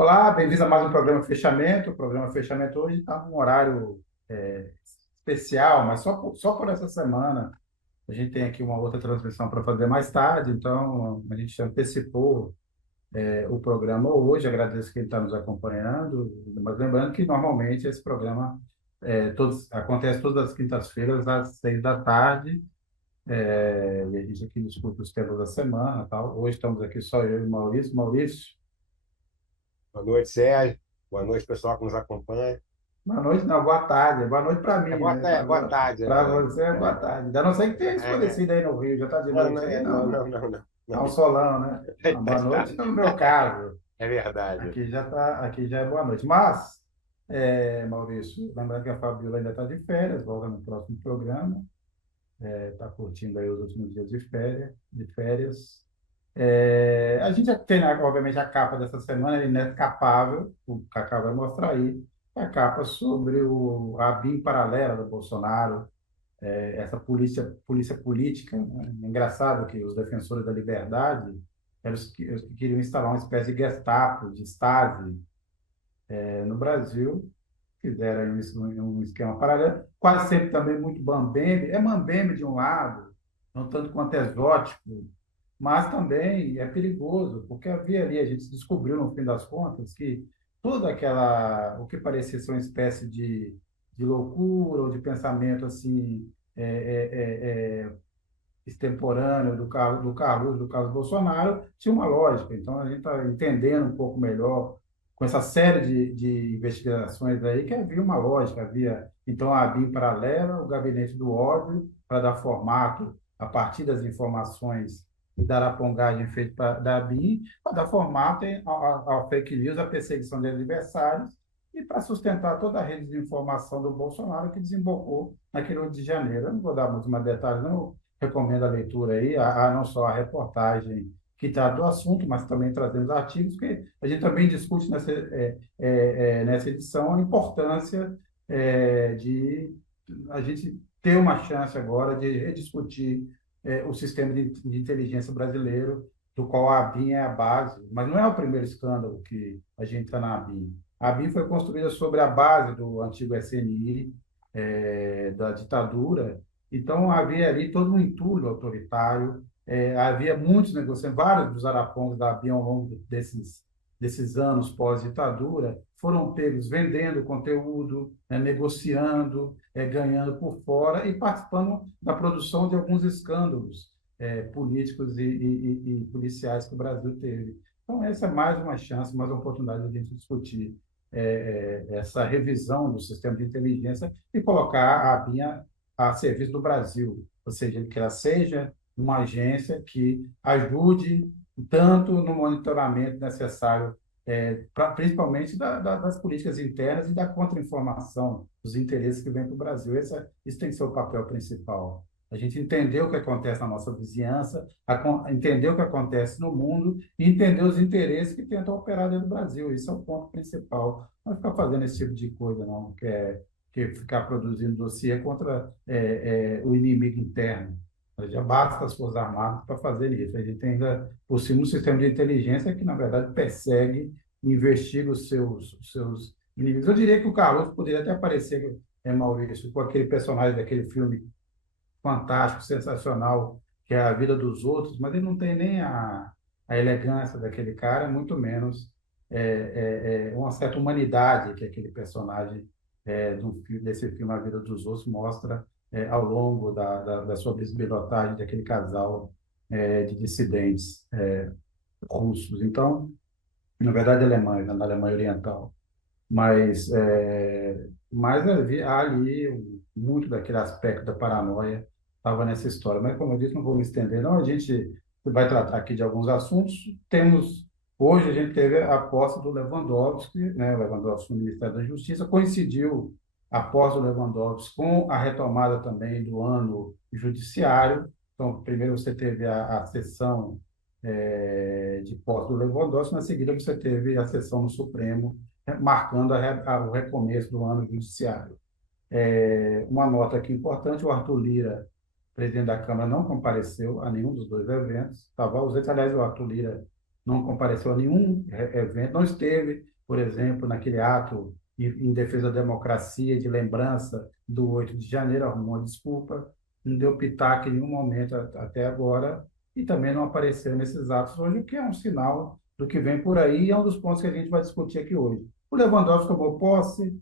Olá, bem-vindos a mais um programa Fechamento. O programa Fechamento hoje está num horário especial, mas só por essa semana. A gente tem aqui uma outra transmissão para fazer mais tarde, então a gente antecipou o programa hoje. Agradeço quem está nos acompanhando, mas lembrando que normalmente esse programa acontece todas as quintas-feiras às 6 da tarde, e a gente aqui discute os temas da semana, tal. Hoje estamos aqui só eu e o Maurício. Maurício, Boa noite, Sérgio. Boa noite, pessoal que nos acompanha. boa noite, não, boa tarde. Boa noite para mim, né? Boa tarde. Para você é boa tarde. A não ser que tenha É, escurecido aí no Rio, já está de não, noite não, aí, é, não, não, né? não, não, não, Tá não. um solão, né? Uma boa noite no meu caso. É verdade. Aqui já é boa noite. Mas, Maurício, lembrando que a Fabiola ainda está de férias, volta no próximo programa, está curtindo aí os últimos dias de férias. A gente já tem, né, obviamente, a capa dessa semana, é inescapável, o Cacá vai mostrar aí, a capa sobre a BIM paralela do Bolsonaro, essa polícia política, né? É engraçado que os defensores da liberdade eram os que queriam instalar uma espécie de Gestapo, de Stasi, no Brasil, fizeram isso um esquema paralelo, quase sempre também muito mambembe, é mambembe de um lado, não tanto quanto exótico, mas também é perigoso, porque havia ali, a gente descobriu no fim das contas que o que parecia ser uma espécie de loucura ou de pensamento assim, extemporâneo do Carlos Bolsonaro tinha uma lógica. Então, a gente está entendendo um pouco melhor, com essa série de investigações aí, que havia uma lógica. Então, a BIM paralela, o gabinete do ódio, para dar formato a partir das informações da arapongagem feita da BIM, para dar formato ao fake news, à perseguição de adversários, e para sustentar toda a rede de informação do Bolsonaro que desembocou naquele 8 de janeiro. Eu não vou dar muito mais detalhes, não, recomendo a leitura aí, não só a reportagem que trata do assunto, mas também trazendo os artigos, porque a gente também discute nessa edição a importância de a gente ter uma chance agora de rediscutir o sistema de inteligência brasileiro, do qual a ABIN é a base, mas não é o primeiro escândalo que a gente está na ABIN. A ABIN foi construída sobre a base do antigo SNI, da ditadura, então, havia ali todo um entulho autoritário, havia muitos negociantes, vários dos arapongas da ABIN ao longo desses anos pós-ditadura, foram pegos vendendo conteúdo, negociando, ganhando por fora e participando da produção de alguns escândalos políticos e policiais que o Brasil teve. Então, essa é mais uma chance, mais uma oportunidade de a gente discutir essa revisão do sistema de inteligência e colocar a ABIN a serviço do Brasil, ou seja, que ela seja uma agência que ajude tanto no monitoramento necessário, principalmente das políticas internas e da contra-informação dos interesses que vêm para o Brasil. Isso tem que ser o papel principal. A gente entender o que acontece na nossa vizinhança, entender o que acontece no mundo e entender os interesses que tentam operar dentro do Brasil. Isso é o ponto principal. Não ficar fazendo esse tipo de coisa, não, que ficar produzindo dossiê contra o inimigo interno. Já basta as Forças Armadas para fazer isso. A gente tem ainda, por cima, um sistema de inteligência que, na verdade, persegue e investiga os seus inimigos. Eu diria que o Carlos poderia até aparecer, Maurício, com aquele personagem daquele filme fantástico, sensacional, que é A Vida dos Outros, mas ele não tem nem a elegância daquele cara, muito menos uma certa humanidade que aquele personagem desse filme A Vida dos Outros mostra ao longo da sua bisbilhotagem daquele casal de dissidentes russos. Então, na verdade, alemães, na Alemanha Oriental. Mas há ali muito daquele aspecto da paranoia estava nessa história. Mas, como eu disse, não vou me estender, não. A gente vai tratar aqui de alguns assuntos. Hoje a gente teve a posse do Lewandowski, né? O Lewandowski no Ministério da Justiça, coincidiu a posse do Lewandowski com a retomada também do ano judiciário. Então, primeiro você teve a sessão de posse do Lewandowski, na seguida você teve a sessão no Supremo, marcando o recomeço do ano judiciário. Uma nota aqui importante: o Arthur Lira, presidente da Câmara, não compareceu a nenhum dos dois eventos, estava ausente. Aliás, o Arthur Lira não compareceu a nenhum evento, não esteve, por exemplo, naquele ato em defesa da democracia, de lembrança do 8 de janeiro, arrumou uma desculpa, não deu pitaco em nenhum momento até agora, e também não apareceu nesses atos hoje, o que é um sinal do que vem por aí, e é um dos pontos que a gente vai discutir aqui hoje. O Lewandowski tomou posse,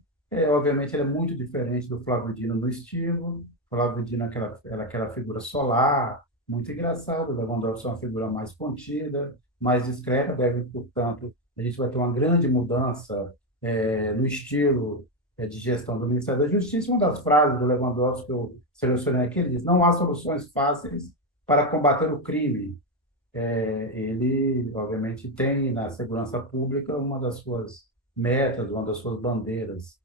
obviamente ele é muito diferente do Flávio Dino no estilo, o Flávio Dino era aquela figura solar, muito engraçado, o Lewandowski é uma figura mais contida, mais discreta, deve, portanto, a gente vai ter uma grande mudança no estilo de gestão do Ministério da Justiça. Uma das frases do Lewandowski que eu selecionei aqui, ele diz: não há soluções fáceis para combater o crime. Ele, obviamente, tem na segurança pública uma das suas metas, uma das suas bandeiras,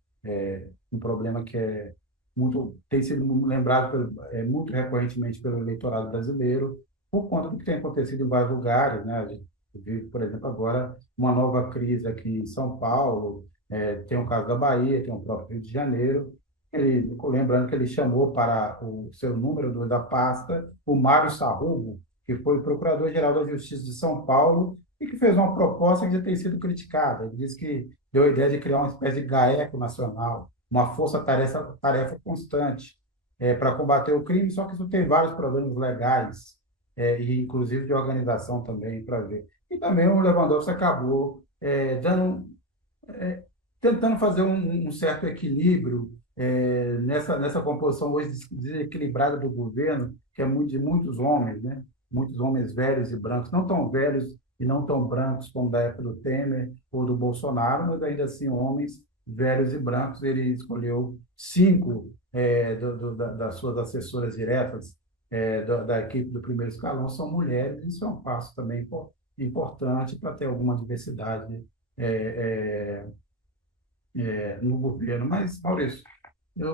um problema que tem sido lembrado muito recorrentemente pelo eleitorado brasileiro, por conta do que tem acontecido em vários lugares, né? A gente vive, por exemplo, agora uma nova crise aqui em São Paulo, tem o caso da Bahia, tem o próprio Rio de Janeiro. Lembrando que ele chamou para o seu número 2 da pasta o Mário Sarrubo, que foi o Procurador-Geral da Justiça de São Paulo e que fez uma proposta que já tem sido criticada. Ele disse que deu a ideia de criar uma espécie de GAECO nacional, uma força-tarefa constante para combater o crime, só que isso tem vários problemas legais e inclusive de organização também para ver. E também o Lewandowski acabou é, tentando fazer um certo equilíbrio nessa composição hoje desequilibrada do governo, que é muito, de muitos homens, né? Muitos homens velhos e brancos, não tão velhos e não tão brancos como da época do Temer ou do Bolsonaro, mas ainda assim homens velhos e brancos. Ele escolheu cinco das suas assessoras diretas da equipe do primeiro escalão são mulheres. Isso é um passo também importante para ter alguma diversidade é, no governo. Mas, Maurício,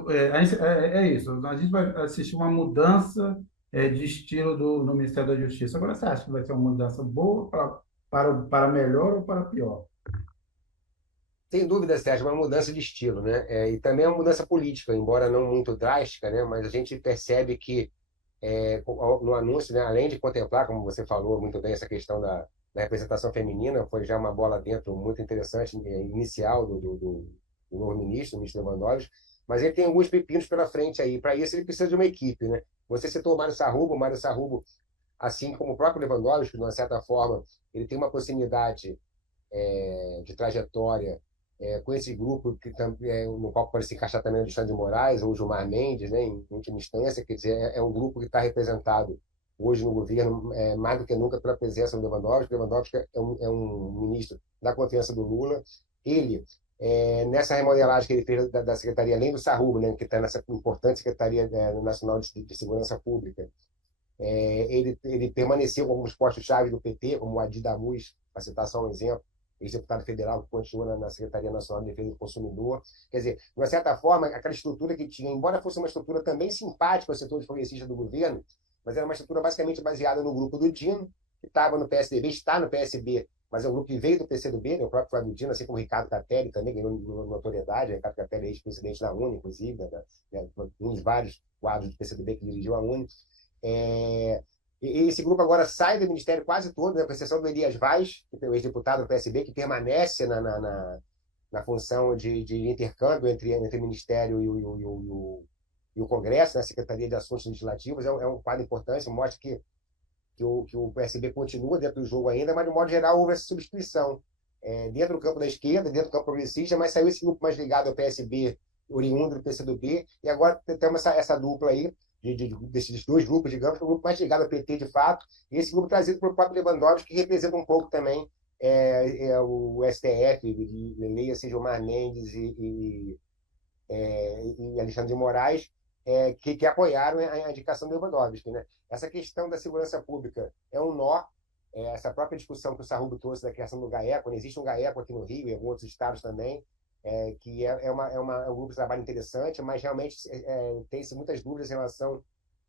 é isso. A gente vai assistir uma mudança de estilo no Ministério da Justiça. Agora, você acha que vai ser uma mudança boa para melhor ou para pior? Sem dúvida, Sérgio, uma mudança de estilo, né? E também é uma mudança política, embora não muito drástica, né? Mas a gente percebe que no anúncio, né, além de contemplar, como você falou muito bem, essa questão da representação feminina, foi já uma bola dentro muito interessante, inicial do novo ministro, o ministro Lewandowski, mas ele tem alguns pepinos pela frente aí. Para isso, ele precisa de uma equipe, né? Você citou o Mário Sarrubo, assim como o próprio Lewandowski, de uma certa forma, ele tem uma proximidade de trajetória com esse grupo no qual pode se encaixar também o Alexandre de Moraes ou o Gilmar Mendes, né, em última instância, quer dizer, é um grupo que está representado hoje no governo mais do que nunca pela presença do Lewandowski. O Lewandowski é um ministro da confiança do Lula. Ele, nessa remodelagem que ele fez da Secretaria, além do Sarrubo, né, que está nessa importante Secretaria Nacional de Segurança Pública, ele permaneceu com alguns postos-chave do PT, como o Adi Damuz, para citar só um exemplo, ex-deputado federal que continua na Secretaria Nacional de Defesa do Consumidor. Quer dizer, de uma certa forma, aquela estrutura que tinha, embora fosse uma estrutura também simpática ao setor progressista do governo, mas era uma estrutura basicamente baseada no grupo do Dino, que estava no PSDB, está no PSB, mas é um grupo que veio do PCdoB, né? O próprio Flávio Dino, assim como o Ricardo Capelli também ganhou notoriedade. Ricardo Capelli é ex-presidente da UNE, inclusive, um dos vários quadros do PCdoB que dirigiu a UNE. É, e esse grupo agora sai do ministério quase todo, né, com exceção do Elias Vaz, que é o ex-deputado do PSB, que permanece na função de intercâmbio entre o Ministério e o Congresso, na Secretaria de Assuntos Legislativos. É um quadro importante, mostra que o PSB continua dentro do jogo ainda, mas, de modo geral, houve essa substituição. Dentro do campo da esquerda, dentro do campo progressista, mas saiu esse grupo mais ligado ao PSB, oriundo do PCdoB, e agora temos essa dupla aí, desses dois grupos, digamos, o grupo mais ligado ao PT de fato, e esse grupo trazido pelo próprio Lewandowski, que representa um pouco também o STF, leia-se Gilmar Mendes e Alexandre de Moraes, que apoiaram a indicação do Lewandowski, né? Essa questão da segurança pública é um nó, essa própria discussão que o Sarrubo trouxe da criação do GAECO, existe um GAECO aqui no Rio e em outros estados também, que é um grupo de trabalho interessante, mas realmente tem-se muitas dúvidas em relação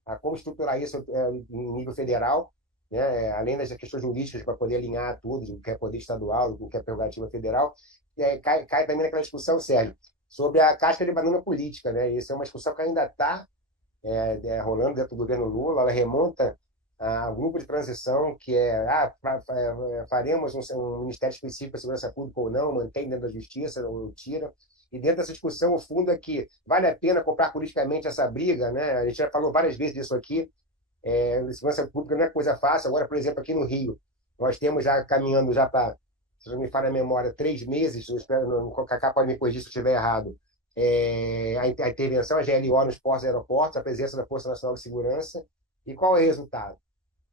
a como estruturar isso em nível federal, né? Além das questões jurídicas para poder alinhar tudo, o que é poder estadual, o que é prerrogativa federal, cai também naquela discussão, Sérgio, sobre a casca de banana política, né? Isso é uma discussão que ainda está rolando dentro do governo Lula. Ela remonta o grupo de transição, que é, faremos um ministério específico para segurança pública ou não, mantém dentro da justiça ou tira. E dentro dessa discussão, o fundo é que vale a pena comprar politicamente essa briga, né? A gente já falou várias vezes disso aqui. Segurança pública não é coisa fácil. Agora, por exemplo, aqui no Rio, nós temos já caminhando já para, se não me falha a memória, 3 meses, eu espero, o Cacá pode me corrigir se eu estiver errado, a intervenção, a GLO nos portos e aeroportos, a presença da Força Nacional de Segurança. E qual é o resultado?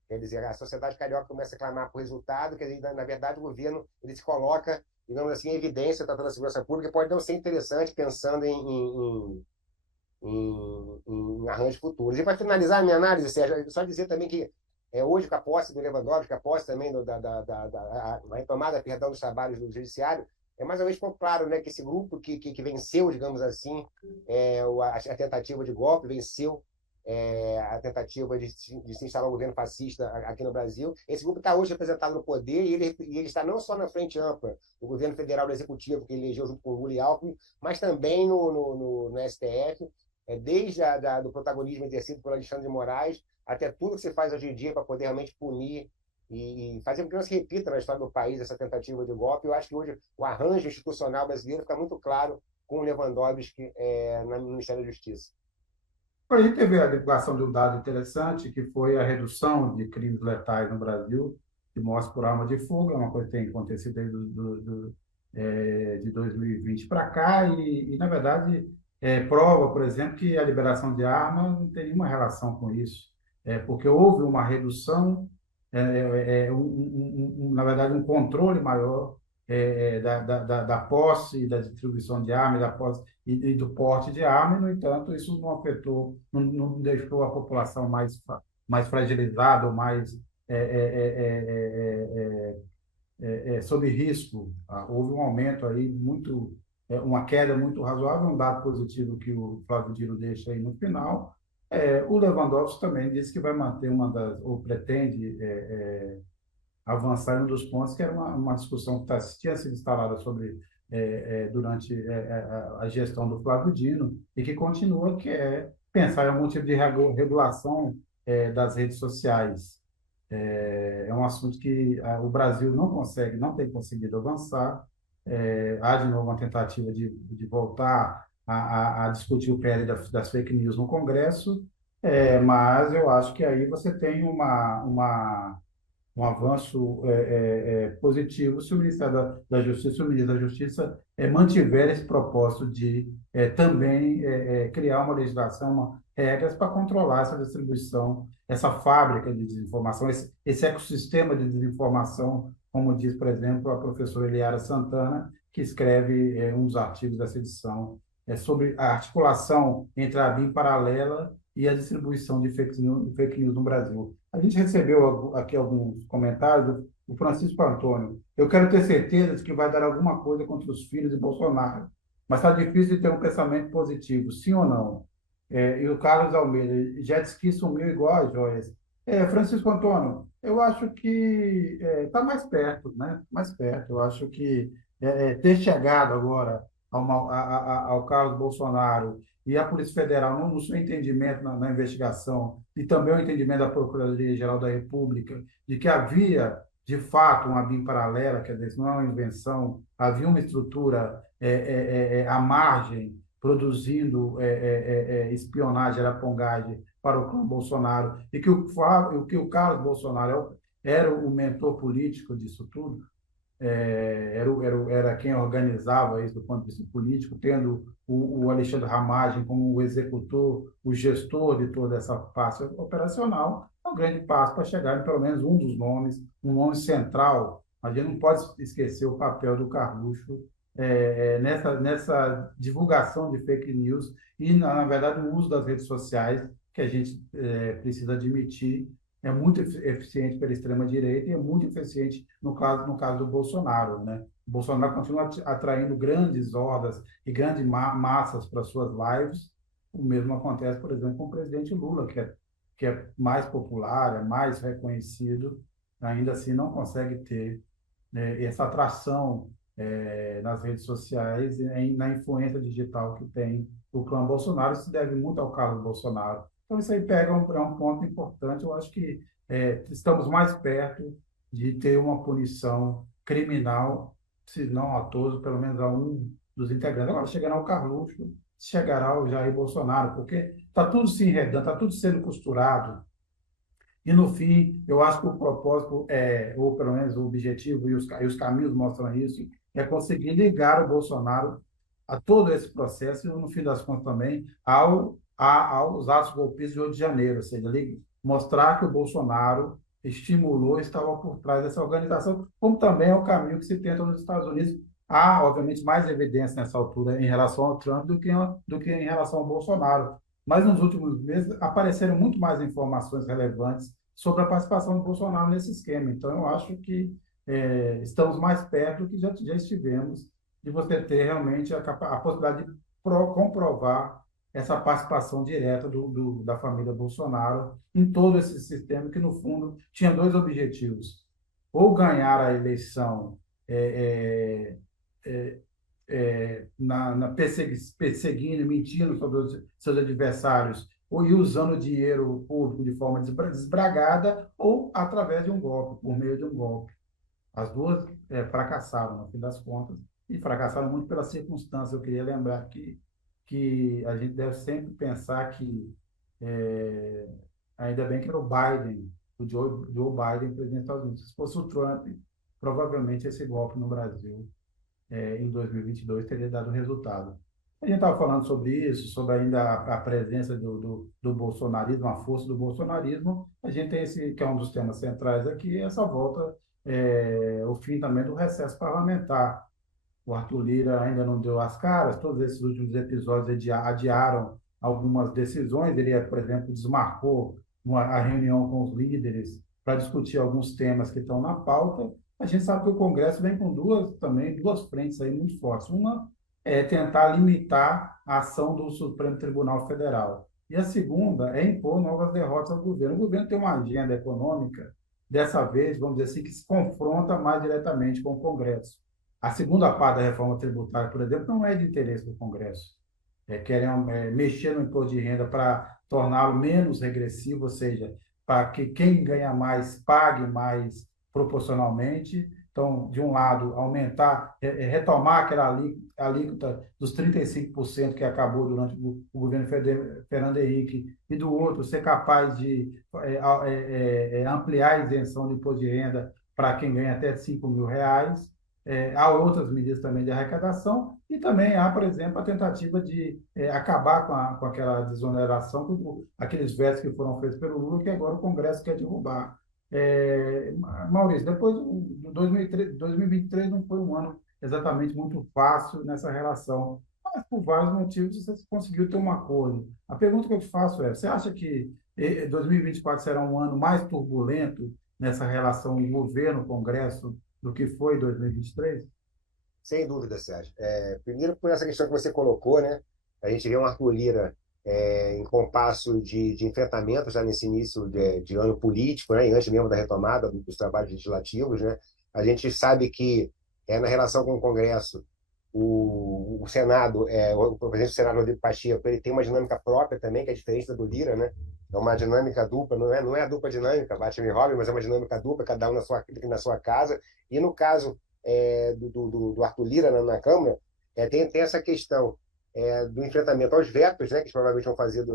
Quer dizer, a sociedade carioca começa a clamar por resultado, quer dizer, na verdade, o governo ele se coloca, digamos assim, em evidência, tratando a segurança pública, pode não ser interessante pensando em arranjos futuros. E para finalizar a minha análise, Sérgio, só dizer também que hoje, com a posse do Lewandowski, com a posse também da retomada, perdão, dos trabalhos do judiciário, mais ou menos ficou claro, né, que esse grupo que venceu, digamos assim, a tentativa de golpe, venceu a tentativa de se instalar um governo fascista aqui no Brasil. Esse grupo está hoje representado no poder e ele está não só na frente ampla do governo federal do executivo, que elegeu junto com o Lula e Alckmin, mas também no STF, desde do protagonismo exercido por Alexandre de Moraes até tudo que se faz hoje em dia para poder realmente punir e fazer com que não se repita na história do país essa tentativa de golpe. Eu acho que hoje o arranjo institucional brasileiro fica muito claro com o Lewandowski no Ministério da Justiça. A gente teve a divulgação de um dado interessante, que foi a redução de crimes letais no Brasil, de mortes por arma de fogo, é uma coisa que tem acontecido desde de 2020 para cá, na verdade, prova, por exemplo, que a liberação de armas não tem nenhuma relação com isso, porque houve uma redução, na verdade, um controle maior da posse e da distribuição de armas, da posse e do porte de arma, e, no entanto, isso não afetou, não deixou a população mais fragilizada ou mais sob risco. Houve um aumento aí muito, uma queda muito razoável, um dado positivo que o Flávio Dino deixa aí no final. O Lewandowski também disse que vai manter ou pretende avançar em um dos pontos, que era uma discussão que tinha sido instalada durante a gestão do Flávio Dino, e que continua, que é pensar em algum tipo de regulação das redes sociais. É um assunto que o Brasil não consegue, não tem conseguido avançar. Há de novo uma tentativa de voltar a discutir o PL das fake news no Congresso, mas eu acho que aí você tem um avanço positivo se o Ministério da Justiça, o ministro da Justiça, mantiver esse propósito de também criar uma legislação, regras para controlar essa distribuição, essa fábrica de desinformação, esse ecossistema de desinformação, como diz, por exemplo, a professora Eliara Santana, que escreve uns artigos dessa edição sobre a articulação entre a BIM paralela e a distribuição de fake news no Brasil. A gente recebeu aqui alguns comentários do Francisco Antônio. Eu quero ter certeza de que vai dar alguma coisa contra os filhos de Bolsonaro, mas está difícil de ter um pensamento positivo, sim ou não? E o Carlos Almeida, jet ski sumiu igual a joias. Francisco Antônio, eu acho que está mais perto, né? Mais perto. Eu acho que ter chegado agora ao Carlos Bolsonaro e a Polícia Federal, no seu entendimento na investigação, e também o entendimento da Procuradoria-Geral da República, de que havia, de fato, uma BIM paralela, quer dizer, isso não é uma invenção, havia uma estrutura à margem, produzindo espionagem, arapongagem para o clã Bolsonaro, e que o Carlos Bolsonaro era o mentor político disso tudo, era quem organizava isso do ponto de vista político, tendo o Alexandre Ramagem como o executor, o gestor de toda essa parte operacional, é um grande passo para chegar em pelo menos um dos nomes, um nome central. A gente não pode esquecer o papel do Carluxo nessa divulgação de fake news e, na verdade, o uso das redes sociais, que a gente precisa admitir é muito eficiente pela extrema-direita e é muito eficiente no caso do Bolsonaro, né? O Bolsonaro continua atraindo grandes hordas e grandes massas para suas lives. O mesmo acontece, por exemplo, com o presidente Lula, que é mais popular, é mais reconhecido, ainda assim não consegue ter essa atração nas redes sociais e na influência digital que tem o clã Bolsonaro. Isso se deve muito ao Carlos Bolsonaro. Então, isso aí é um ponto importante. Eu acho que estamos mais perto de ter uma punição criminal, se não a todos, pelo menos a um dos integrantes. Agora chegará o Carluxo, chegará o Jair Bolsonaro, porque está tudo se enredando, está tudo sendo costurado. E no fim, eu acho que o propósito, ou pelo menos o objetivo, e os caminhos mostram isso, é conseguir ligar o Bolsonaro a todo esse processo e, no fim das contas, também aos atos golpistas de 8 de janeiro, ou seja, mostrar que o Bolsonaro estimulou, estava por trás dessa organização, como também é o caminho que se tenta nos Estados Unidos. Há, obviamente, mais evidência nessa altura em relação ao Trump do que em relação ao Bolsonaro. Mas nos últimos meses apareceram muito mais informações relevantes sobre a participação do Bolsonaro nesse esquema. Então, eu acho que estamos mais perto do que já estivemos de você ter realmente a possibilidade de comprovar essa participação direta da família Bolsonaro em todo esse sistema que, no fundo, tinha dois objetivos: ou ganhar a eleição é, perseguindo, mentindo sobre os seus adversários, ou ir usando dinheiro público de forma desbragada, ou através de um golpe, por meio de um golpe. As duas fracassaram, no fim das contas, e fracassaram muito pela circunstância. Eu queria lembrar que a gente deve sempre pensar que, é, ainda bem que era o Biden, o Joe Biden, presidente dos Estados Unidos. Se fosse o Trump, provavelmente esse golpe no Brasil, em 2022, teria dado resultado. A gente estava falando sobre isso, sobre ainda a presença do bolsonarismo, a força do bolsonarismo. A gente tem esse, que é um dos temas centrais aqui, essa volta, o fim também do recesso parlamentar. O Arthur Lira ainda não deu as caras, todos esses últimos episódios adiaram algumas decisões. Ele, por exemplo, desmarcou a reunião com os líderes para discutir alguns temas que estão na pauta. A gente sabe que o Congresso vem com duas frentes aí muito fortes. Uma é tentar limitar a ação do Supremo Tribunal Federal. E a segunda é impor novas derrotas ao governo. O governo tem uma agenda econômica, dessa vez, vamos dizer assim, que se confronta mais diretamente com o Congresso. A segunda parte da reforma tributária, por exemplo, não é de interesse do Congresso. Querem mexer no imposto de renda para torná-lo menos regressivo, ou seja, para que quem ganha mais pague mais proporcionalmente. Então, de um lado, aumentar, retomar aquela alíquota dos 35% que acabou durante o governo Fernando Henrique, e do outro, ser capaz de ampliar a isenção de imposto de renda para quem ganha até R$ 5.000. Há outras medidas também de arrecadação e também há, por exemplo, a tentativa de acabar com aquela desoneração, aqueles vetos que foram feitos pelo Lula, que agora o Congresso quer derrubar. Maurício, depois de 2023 não foi um ano exatamente muito fácil nessa relação, mas por vários motivos você conseguiu ter um acordo. A pergunta que eu te faço é: você acha que 2024 será um ano mais turbulento nessa relação governo-Congresso do que foi 2023? Sem dúvida, Sérgio. Primeiro, por essa questão que você colocou, né? A gente vê um Arthur Lira em compasso de enfrentamento já nesse início de ano político, né? E antes mesmo da retomada dos trabalhos legislativos, né? A gente sabe que, na relação com o Congresso, o Senado, o presidente do Senado, Rodrigo Pacheco, ele tem uma dinâmica própria também, que é diferente da do Lira, né? É uma dinâmica dupla, não é a dupla dinâmica, Batman e Robin, mas é uma dinâmica dupla, cada um na sua casa. E no caso do Arthur Lira na Câmara, tem essa questão do enfrentamento aos vetos, né, que provavelmente vão fazer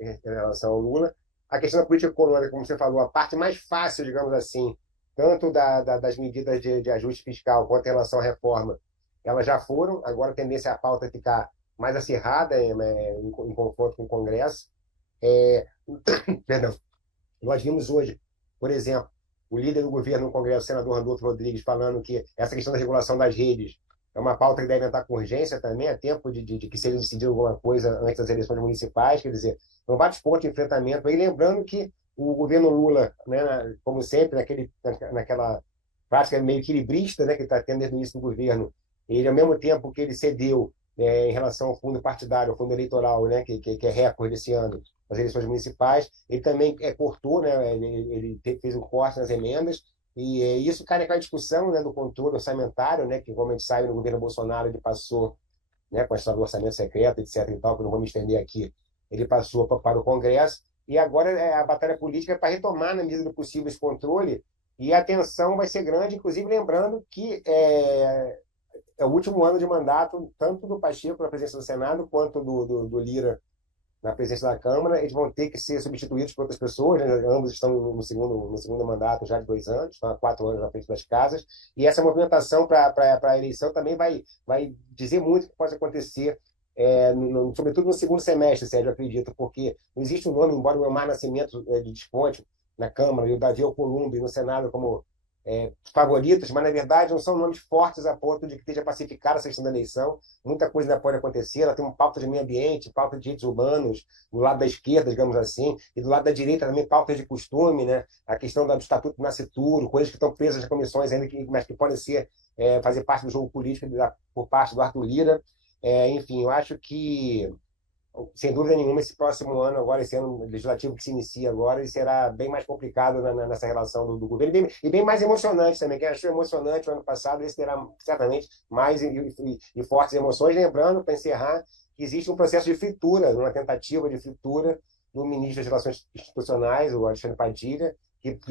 em relação ao Lula. A questão da política econômica, como você falou, a parte mais fácil, digamos assim, tanto das medidas de ajuste fiscal quanto em relação à reforma, elas já foram. Agora a tendência é a pauta ficar mais acirrada em confronto com o Congresso. Perdão. Nós vimos hoje, por exemplo, o líder do governo no Congresso, o senador Randolfo Rodrigues, falando que essa questão da regulação das redes é uma pauta que deve entrar com urgência também, a tempo de que seja decidido alguma coisa antes das eleições municipais. Quer dizer, são vários pontos de enfrentamento. E lembrando que o governo Lula, né, como sempre, naquela prática meio equilibrista, né, que está tendo desde o início do governo, ele, ao mesmo tempo que ele cedeu em relação ao fundo partidário, ao fundo eleitoral, né, que é recorde esse ano, as eleições municipais, ele também cortou, né, ele fez um corte nas emendas, e isso cai naquela discussão, né, do controle orçamentário, né, que, como a gente sabe, no governo Bolsonaro ele passou, né, com a história do orçamento secreto, etc. e tal, que eu não vou me estender aqui, ele passou para o Congresso, e agora a batalha política é para retomar, na medida do possível, esse controle, e a tensão vai ser grande, inclusive lembrando que é o último ano de mandato, tanto do Pacheco na presidência do Senado, quanto do Lira na presidência da Câmara. Eles vão ter que ser substituídos por outras pessoas, né? Ambos estão no segundo mandato já de 2 anos, estão há 4 anos na frente das casas, e essa movimentação para a eleição também vai dizer muito o que pode acontecer, sobretudo no segundo semestre, Sérgio, eu acredito, porque não existe um nome, embora o Elmar Nascimento de desponte na Câmara e o Davi Alcolumbre no Senado como favoritos, mas na verdade não são nomes fortes a ponto de que esteja pacificada essa questão da eleição. Muita coisa ainda pode acontecer. Ela tem um pauta de meio ambiente, pauta de direitos humanos, do lado da esquerda, digamos assim, e do lado da direita também pauta de costume, né? A questão do Estatuto do Nascituro, coisas que estão presas nas comissões ainda, mas que podem fazer parte do jogo político por parte do Arthur Lira. Enfim, eu acho que, sem dúvida nenhuma, esse próximo ano, agora, esse ano legislativo que se inicia agora, ele será bem mais complicado nessa relação do governo, e bem mais emocionante também. Quem achou emocionante o ano passado, esse terá certamente mais e fortes emoções. Lembrando, para encerrar, que existe um processo de fritura, uma tentativa de fritura do ministro das Relações Institucionais, o Alexandre Padilha,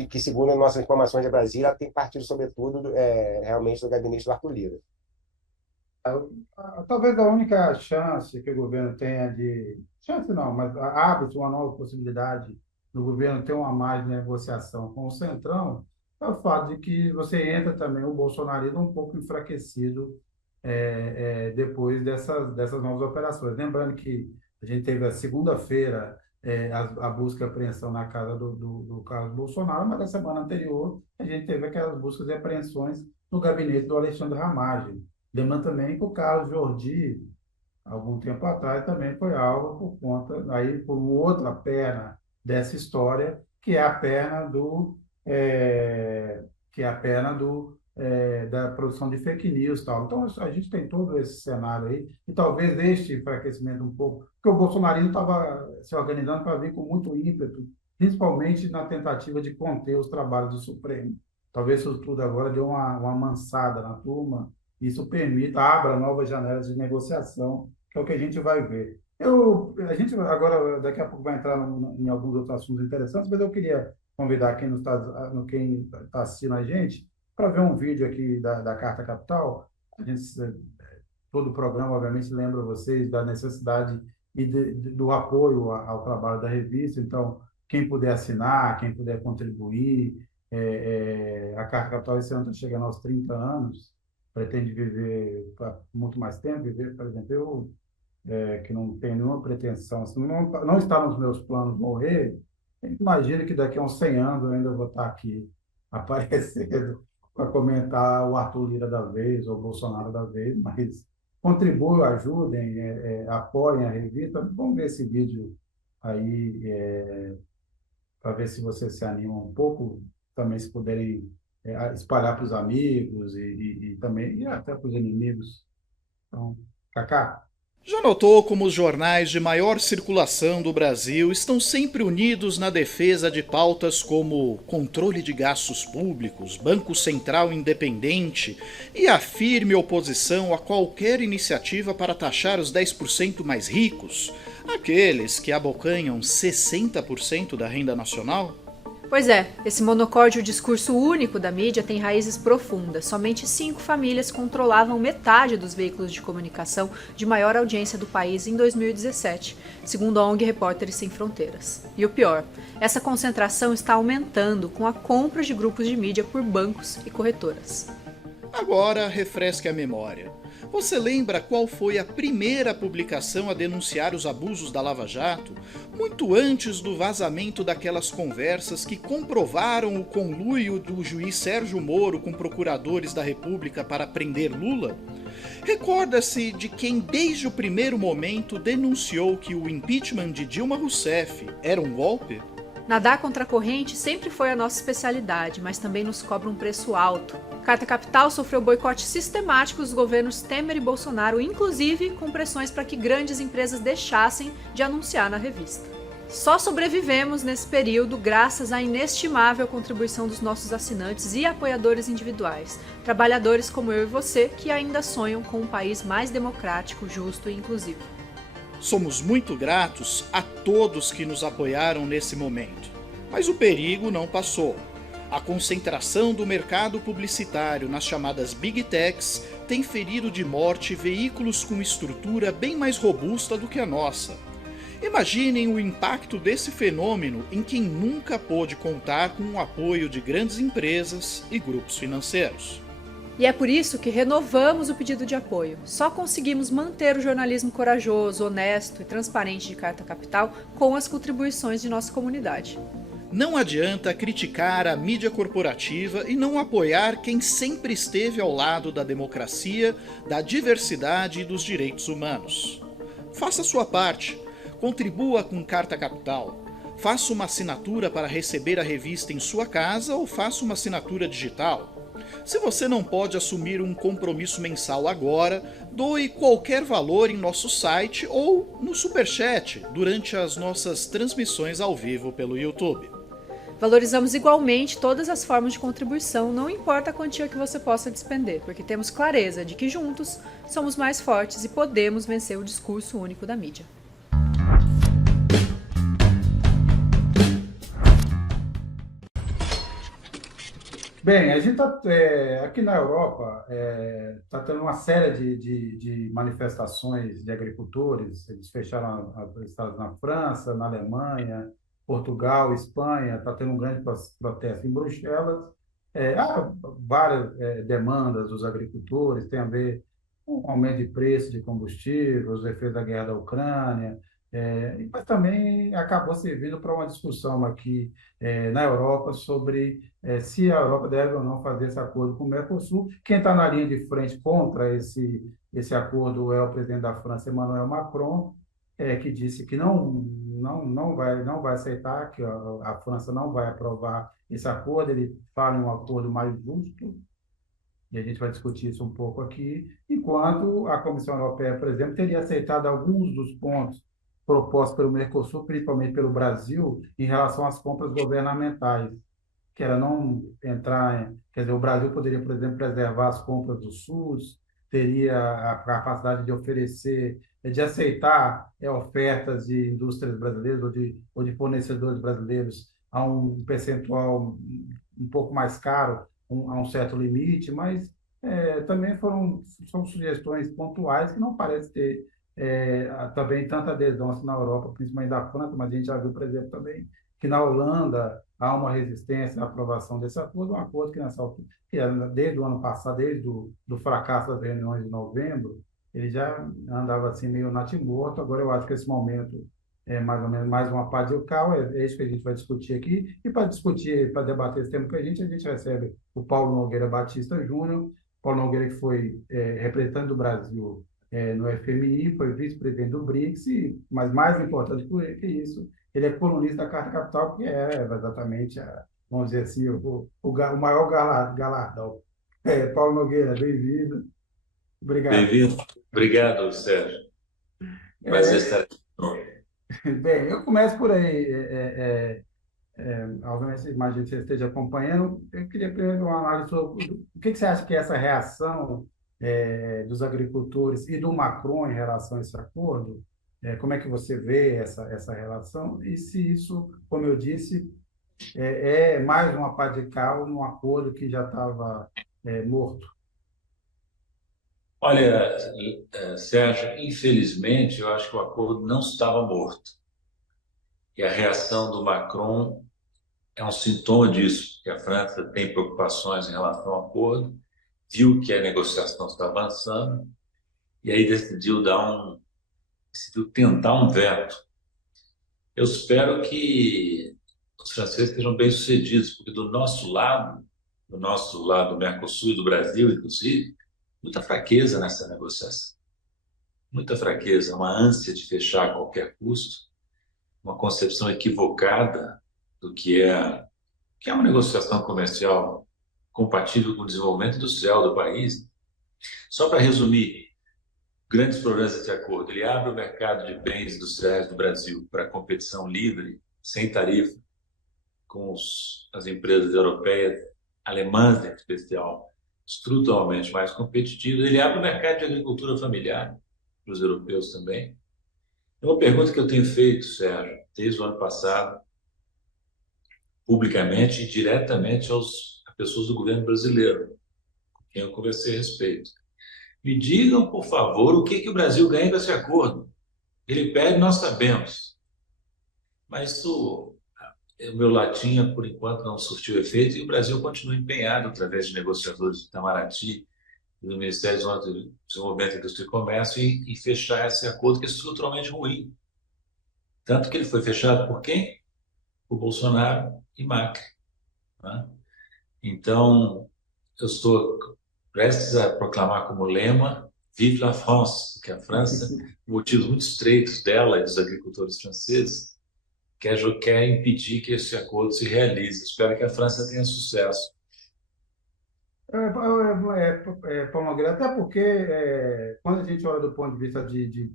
que segundo as nossas informações de Brasília, tem partido, sobretudo, realmente do gabinete do Arthur Lira. Talvez a única chance que o governo tenha de... Chance não, mas abre-se uma nova possibilidade do governo ter uma margem de negociação com o Centrão, é o fato de que você entra também o bolsonarismo um pouco enfraquecido depois dessas novas operações. Lembrando que a gente teve a segunda-feira a busca e apreensão na casa do Carlos Bolsonaro, mas na semana anterior a gente teve aquelas buscas e apreensões no gabinete do Alexandre Ramagem. Lembrando também que o Carlos Jordi, algum tempo atrás, também foi alvo por conta, aí por outra perna dessa história, que é a perna da produção de fake news, tal. Então a gente tem todo esse cenário aí, e talvez este enfraquecimento um pouco, porque o bolsonarismo estava se organizando para vir com muito ímpeto, principalmente na tentativa de conter os trabalhos do Supremo. Talvez isso tudo agora deu uma amansada na turma. Isso abra novas janelas de negociação, que é o que a gente vai ver. A gente agora, daqui a pouco, vai entrar em alguns outros assuntos interessantes, mas eu queria convidar quem está assistindo a gente para ver um vídeo aqui da Carta Capital. Todo o programa, obviamente, lembra vocês da necessidade e do apoio ao trabalho da revista. Então, quem puder assinar, quem puder contribuir, a Carta Capital esse ano está chegando aos 30 anos, pretende viver muito mais tempo, por exemplo, eu, que não tenho nenhuma pretensão, assim, não está nos meus planos morrer, imagino que daqui a uns 100 anos eu ainda vou estar aqui aparecendo para comentar o Arthur Lira da vez, ou o Bolsonaro da vez, mas contribuam, ajudem, apoiem a revista. Vamos ver esse vídeo aí, para ver se vocês se animam um pouco, também se puderem espalhar para os amigos e também até para os inimigos. Então, Cacá? Já notou como os jornais de maior circulação do Brasil estão sempre unidos na defesa de pautas como controle de gastos públicos, Banco Central independente e a firme oposição a qualquer iniciativa para taxar os 10% mais ricos, aqueles que abocanham 60% da renda nacional? Pois é, esse monocórdio discurso único da mídia tem raízes profundas. Somente 5 famílias controlavam metade dos veículos de comunicação de maior audiência do país em 2017, segundo a ONG Repórteres Sem Fronteiras. E o pior, essa concentração está aumentando com a compra de grupos de mídia por bancos e corretoras. Agora, refresque a memória. Você lembra qual foi a primeira publicação a denunciar os abusos da Lava Jato, muito antes do vazamento daquelas conversas que comprovaram o conluio do juiz Sérgio Moro com procuradores da República para prender Lula? Recorda-se de quem desde o primeiro momento denunciou que o impeachment de Dilma Rousseff era um golpe? Nadar contra a corrente sempre foi a nossa especialidade, mas também nos cobra um preço alto. Carta Capital sofreu boicote sistemático dos governos Temer e Bolsonaro, inclusive com pressões para que grandes empresas deixassem de anunciar na revista. Só sobrevivemos nesse período graças à inestimável contribuição dos nossos assinantes e apoiadores individuais, trabalhadores como eu e você que ainda sonham com um país mais democrático, justo e inclusivo. Somos muito gratos a todos que nos apoiaram nesse momento. Mas o perigo não passou. A concentração do mercado publicitário nas chamadas Big Techs tem ferido de morte veículos com estrutura bem mais robusta do que a nossa. Imaginem o impacto desse fenômeno em quem nunca pôde contar com o apoio de grandes empresas e grupos financeiros. E é por isso que renovamos o pedido de apoio. Só conseguimos manter o jornalismo corajoso, honesto e transparente de Carta Capital com as contribuições de nossa comunidade. Não adianta criticar a mídia corporativa e não apoiar quem sempre esteve ao lado da democracia, da diversidade e dos direitos humanos. Faça sua parte, contribua com Carta Capital, faça uma assinatura para receber a revista em sua casa ou faça uma assinatura digital. Se você não pode assumir um compromisso mensal agora, doe qualquer valor em nosso site ou no Superchat durante as nossas transmissões ao vivo pelo YouTube. Valorizamos igualmente todas as formas de contribuição, não importa a quantia que você possa despender, porque temos clareza de que juntos somos mais fortes e podemos vencer o discurso único da mídia. Bem, a gente está aqui na Europa, está tendo uma série de manifestações de agricultores. Eles fecharam os estados na França, na Alemanha, Portugal, Espanha. Está tendo um grande protesto em Bruxelas. Há várias demandas dos agricultores, tem a ver com o aumento de preço de combustível, os efeitos da guerra da Ucrânia, mas também acabou servindo para uma discussão aqui na Europa sobre se a Europa deve ou não fazer esse acordo com o Mercosul. Quem está na linha de frente contra esse acordo é o presidente da França, Emmanuel Macron, que disse que não vai aceitar, que a França não vai aprovar esse acordo. Ele fala em um acordo mais justo, e a gente vai discutir isso um pouco aqui, enquanto a Comissão Europeia, por exemplo, teria aceitado alguns dos pontos propostos pelo Mercosul, principalmente pelo Brasil, em relação às compras governamentais, que era não entrar, quer dizer, o Brasil poderia, por exemplo, preservar as compras do SUS, teria a capacidade de oferecer, de aceitar ofertas de indústrias brasileiras ou de fornecedores brasileiros a um percentual um pouco mais caro, a um certo limite, mas também são sugestões pontuais que não parecem ter também tanta adesão assim na Europa, principalmente da França, mas a gente já viu, por exemplo, também que na Holanda há uma resistência à aprovação desse acordo, um acordo que nessa altura, desde o ano passado, desde do fracasso das reuniões de novembro, ele já andava assim meio natimorto. Agora eu acho que esse momento é mais ou menos mais uma pá de cal, é isso que a gente vai discutir aqui. E para discutir, para debater esse tema com a gente recebe o Paulo Nogueira Batista Júnior. Paulo Nogueira, que foi representante do Brasil no FMI, foi vice-presidente do BRICS, mas mais importante que isso, ele é colunista da Carta Capital, que é exatamente, vamos dizer assim, o maior galardão. Paulo Nogueira, bem-vindo. Obrigado. Bem-vindo. Obrigado, Sérgio. Prazer estar aqui. Bem, eu começo por aí. Obviamente, imagino que você esteja acompanhando. Eu queria primeiro uma análise sobre o que você acha que é essa reação dos agricultores e do Macron em relação a esse acordo. Como é que você vê essa relação? E se isso, como eu disse, é mais uma pá de cal num acordo que já estava morto? Olha, Sérgio, infelizmente, eu acho que o acordo não estava morto. E a reação do Macron é um sintoma disso, que a França tem preocupações em relação ao acordo, viu que a negociação está avançando, e aí decidiu tentar um veto. Eu espero que os franceses sejam bem-sucedidos, porque do nosso lado do Mercosul e do Brasil, inclusive, muita fraqueza nessa negociação. Muita fraqueza, uma ânsia de fechar a qualquer custo, uma concepção equivocada do que é uma negociação comercial compatível com o desenvolvimento industrial do país. Só para resumir, grandes problemas desse acordo: ele abre o mercado de bens industriais do Brasil para competição livre, sem tarifa, com as empresas europeias, alemãs em especial, estruturalmente mais competitivas. Ele abre o mercado de agricultura familiar para os europeus também. É uma pergunta que eu tenho feito, Sérgio, desde o ano passado, publicamente e diretamente a pessoas do governo brasileiro, com quem eu conversei a respeito. Me digam, por favor, o que o Brasil ganha com esse acordo. Ele pede, nós sabemos. Mas o meu latim, por enquanto, não surtiu efeito e o Brasil continua empenhado, através de negociadores do Itamaraty e do Ministério do Desenvolvimento, Indústria e Comércio, em fechar esse acordo que é estruturalmente ruim. Tanto que ele foi fechado por quem? Por Bolsonaro e Macri. Né? Então, eu estou prestes a proclamar como lema Vive la France, porque a França, por motivos muito estreitos dela e dos agricultores franceses, quer impedir que esse acordo se realize. Espero que a França tenha sucesso. Paulo Nogueira, até porque quando a gente olha do ponto de vista de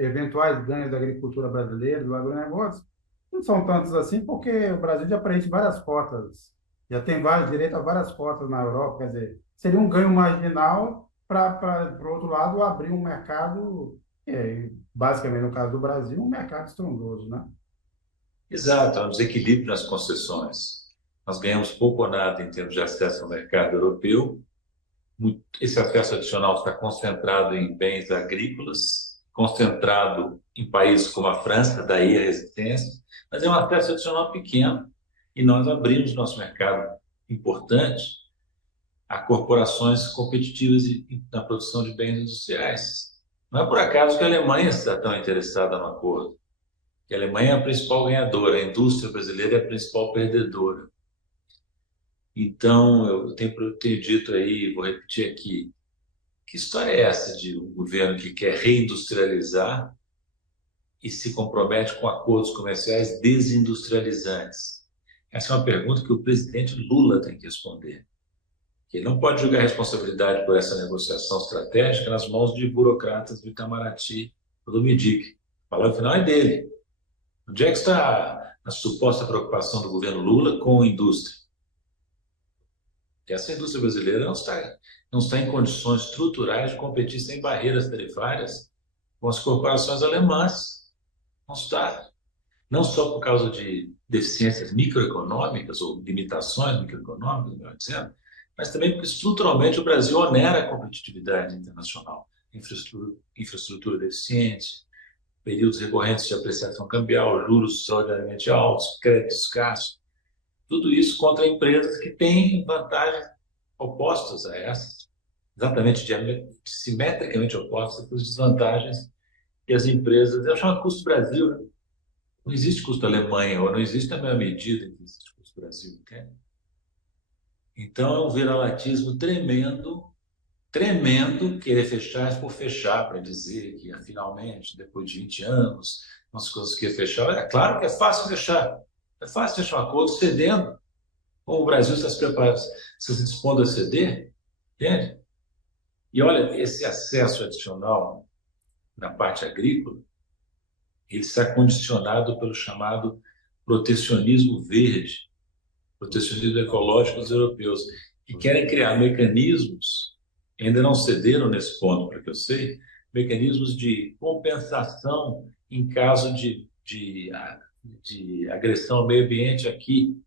eventuais ganhos da agricultura brasileira, do agronegócio, não são tantos assim, porque o Brasil já preenche várias cotas, já tem direito a várias cotas na Europa, quer dizer, seria um ganho marginal para, por outro lado, abrir um mercado, basicamente no caso do Brasil, um mercado estrondoso, né? Exato, há um desequilíbrio nas concessões. Nós ganhamos pouco ou nada em termos de acesso ao mercado europeu. Esse acesso adicional está concentrado em bens agrícolas, concentrado em países como a França, daí a resistência, mas é um acesso adicional pequeno. E nós abrimos nosso mercado importante a corporações competitivas na produção de bens industriais. Não é por acaso que a Alemanha está tão interessada no acordo. Que a Alemanha é a principal ganhadora, a indústria brasileira é a principal perdedora. Então, eu tenho dito aí, vou repetir aqui, que história é essa de um governo que quer reindustrializar e se compromete com acordos comerciais desindustrializantes? Essa é uma pergunta que o presidente Lula tem que responder. Ele não pode jogar a responsabilidade por essa negociação estratégica nas mãos de burocratas do Itamaraty ou do MIDIC. A palavra final é dele. Onde é que está a suposta preocupação do governo Lula com a indústria? Que essa indústria brasileira não está em condições estruturais de competir sem barreiras tarifárias com as corporações alemãs. Não está. Não só por causa de deficiências microeconômicas ou limitações microeconômicas, melhor dizendo, mas também porque estruturalmente o Brasil onera a competitividade internacional. Infraestrutura deficiente, períodos recorrentes de apreciação cambial, juros extraordinariamente altos, crédito escasso. Tudo isso contra empresas que têm vantagens opostas a essas, exatamente simetricamente opostas às desvantagens que as empresas... Eu chamo de custo Brasil, né? Não existe custo Alemanha, ou não existe na mesma medida que existe custo Brasil, entende? Então, é um viralatismo tremendo, querer fechar por fechar, para dizer que, finalmente, depois de 20 anos, nós conseguimos fechar. É claro que é fácil fechar. É fácil fechar um acordo cedendo. Como o Brasil está se preparando, está se dispondo a ceder, entende? E olha, esse acesso adicional na parte agrícola, ele está condicionado pelo chamado protecionismo verde, protecionismo ecológico dos europeus, que querem criar mecanismos, ainda não cederam nesse ponto, para que eu sei, mecanismos de compensação em caso de agressão ao meio ambiente aqui.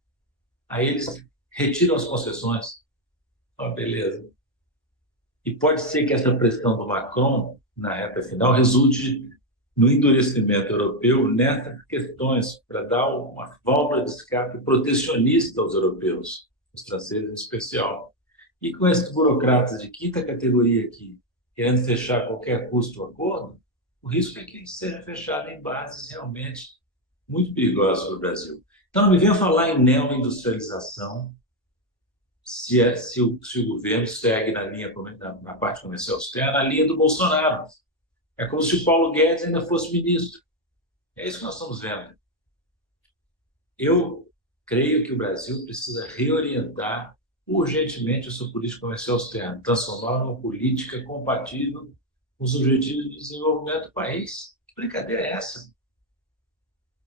Aí eles retiram as concessões. Beleza. E pode ser que essa pressão do Macron, na reta final, resulte no endurecimento europeu nessas questões, para dar uma válvula de escape protecionista aos europeus, os franceses em especial. E com esses burocratas de quinta categoria aqui, querendo fechar a qualquer custo o acordo, o risco é que ele seja fechado em bases realmente muito perigosas para o Brasil. Então, não me venham falar em neoindustrialização se o governo segue na parte comercial externa, na linha do Bolsonaro. É como se o Paulo Guedes ainda fosse ministro. É isso que nós estamos vendo. Eu creio que o Brasil precisa reorientar urgentemente a sua política comercial externa, transformar numa política compatível com os objetivos de desenvolvimento do país. Que brincadeira é essa?